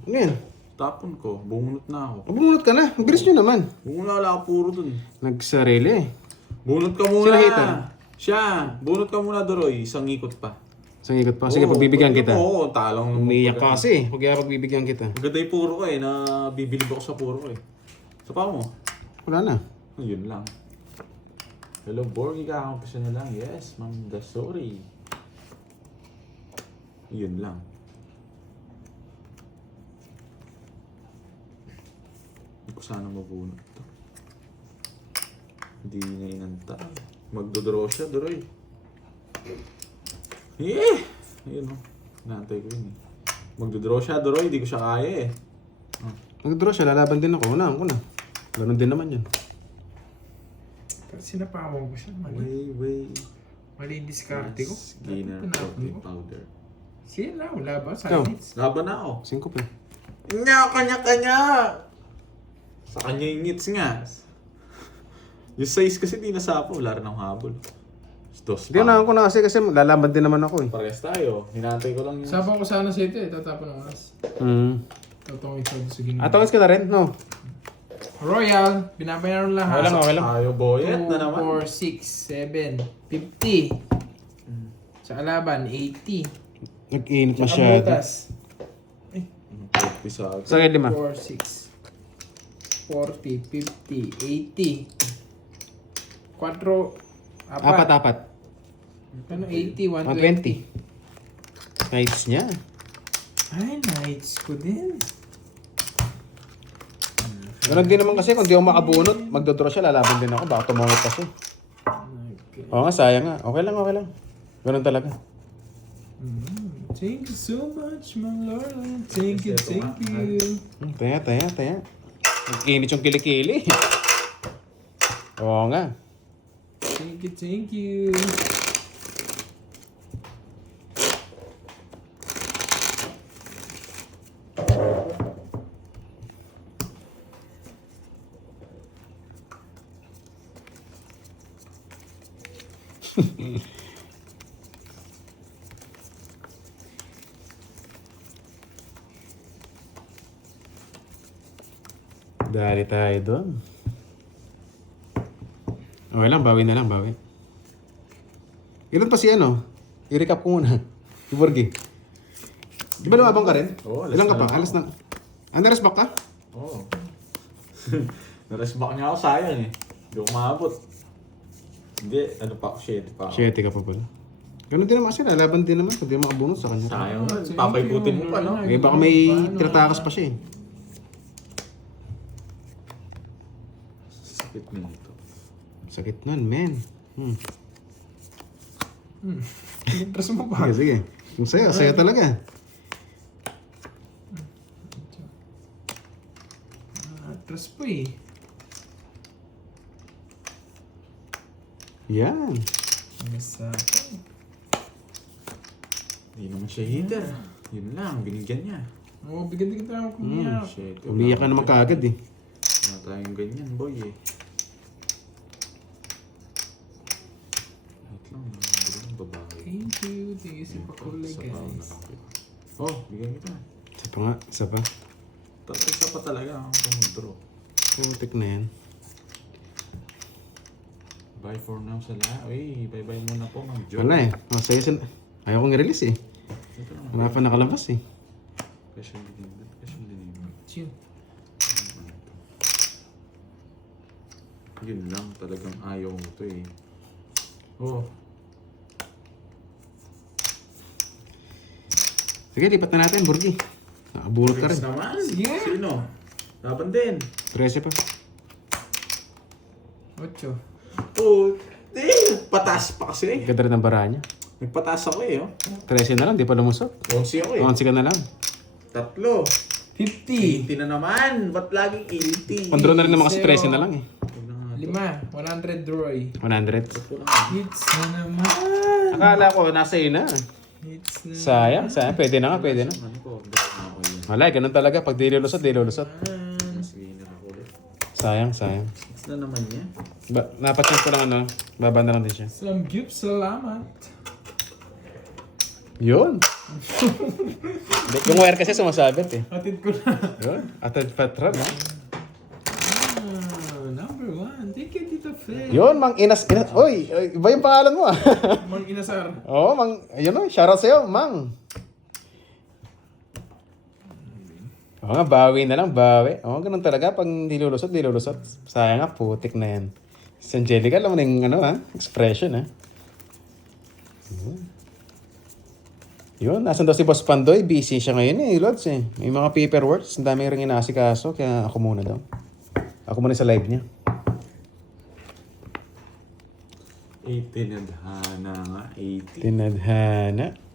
Ano yan? Tapon ko. Bumunot na ako. Bumunot ka na. Ang bilis nyo naman. Bunot wala ako puro dun. Nagsarili. Bunot ka muna. Sino hater? Siya. Bunot ka muna, Doroy. Isang ikot pa. Isang ikot pa. Sige, pagbibigyan kita. Oo, talong. Umiyak ka kasi. Huwag kaya pagbibigyan kita. Maganda yung puro ko eh. Nabibilib ako sa puro ko eh. Sa pa mo? Wala na. Yun lang. Hello, Borgi. Kakampisa na lang. Yes, Ma'am Dasori. Yun lang. Hindi ko sana mabunot to. Hindi niya inanta. Magdodraw siya, Duroy. Ayun o. Naantay ko yun eh. Magdodraw siya, Duroy. Hindi ko siya kaya eh. Mag-draw siya, lalaban din ako. Unahan ko na. Ganun din naman yan. Pero sinapawan ko siya. Mali. Mali yung diskarte ko. Gainer protein powder. Siya na, wala ba? Sa Ikaw. hits. Laban na ako. 5 pa. Kanya-kanya! Sa kanya yung ngits nga. Yung size kasi di nasapo. Wala rin akong habol. Dos Hindi, unahan ko na kasi lalaban din naman ako eh. Parehas tayo. Hinantay ko lang yung... Sabaw ko sana sa ito eh. Tatapon ng oras. Totoo ito sa ginawa. Atawis ka na rin? No. Royal, binabayaran lahat. Okay lang. Ayaw boyet na naman. 2, 4, 6, 7, 50. Sa alaban, 80. Nag-init Tsaka masyado. butas. Sa Sa akin 5. 4, 6, 40, 50, 80. 4, 4. Ano 80, 120. 120. Nights niya. Ay, nights ko din. Ganun din naman kasi kung di ako makabunot, magdodraw siya, lalaban din ako. Baka tumangot pa siya. Okay. Oo nga, sayang nga. Okay lang. Ganun talaga. Thank you so much, my Lord. Thank you. Taya. Nag-init yung kilikili. Oo nga. Thank you. Dali tayo doon. Okay lang, bawi na lang. Ilan pa si ano? I-recap ko muna. Iborgi. Di ba lumabang ka rin? Oo, alas Ilan ka na pa? lang Alas na. Unders back ka? Oo. Naresback niya ako, sayang eh. Hindi ako maabot. Hindi, ano pa ako, 7 pa ako. 7 ka pa pala. Ganun din naman siya. Lalaban din naman. Kung di makabunot sa kanya. Sayang nga, papaikutin mo pa, no? Eh, baka may tinatakas pa siya eh. Sakit na ito. Sakit nun, men. Interest mo pa. Sige. Kung sayo talaga. Atras po eh. Yan. Nasa Hindi naman siya hitter. Yun lang, binigyan niya. Oo, bigyan-bigyan tayo kung niya. Shit. Umiyak ka naman kaagad eh. Wala tayong ganyan, boy eh. Wait lang, bigyan ng babae. Thank you sa pakulay Sabaw na guys. lang kita. Oh, bigyan kita. Isa pa. Isa pa talaga ako mag-draw. Putik na yan. Bye for now sa lahat. Uy, bye-bye muna po, Ma'am Jo. Wala eh. Ayaw kong i-release eh. Ito na. Wala pa nakalabas eh. Special din. Chill. Yun lang, talagang ayaw mo to eh. Oh, Sige, lipat na natin, Burgi. Nakabunot ka rin. naman. Sige. Sino? Laban din. 13 pa. 8. Oh, patas pa kasi. Ganda rin ang bara niya. Nagpatas ako eh, oh. 13 na lang, di pa lumusot. 11 ako eh. 11 ka na lang. 3. 50. 80 na naman. Ba't laging 80? Pandro na rin naman kasi 13 na lang eh. 5. 100 Roy. 100. Hits na naman. Akala ko, nasa iyo na. Hits na. Sayang. Pwede na. Ano ko? Ba't ako yun? Wala, ganun talaga. Pag di lulusot. Mas winner ako ulit. Sayang. Hits na naman niya. Napatyan ko lang ano. Baba na lang din siya. Samgyup, salamat. Yun. Yung wire kasi sumasabit eh. Atid ko na. Yun. Atad patran ha. Number 1. Thank you, Tito Fe. Yun, Mang Inas. Oy, iba yung pangalan mo ah. Mang Inasar. Oo, Mang. Ayun o, shoutout sa'yo, Mang. Oo nga, bawi na lang, bawi. Oo, ganun talaga. Pag nilulusot. Sayang nga, putik na yan. Si Angelica, alam mo na yung ano ha, expression ha. Yun, nasan daw si Boss Pandoy? Busy siya ngayon eh, Lods eh. May mga paperworks, ang dami rin inasikaso, kaya ako muna daw. Ako muna sa live niya. Tinadhana nga, 80. Tinadhana.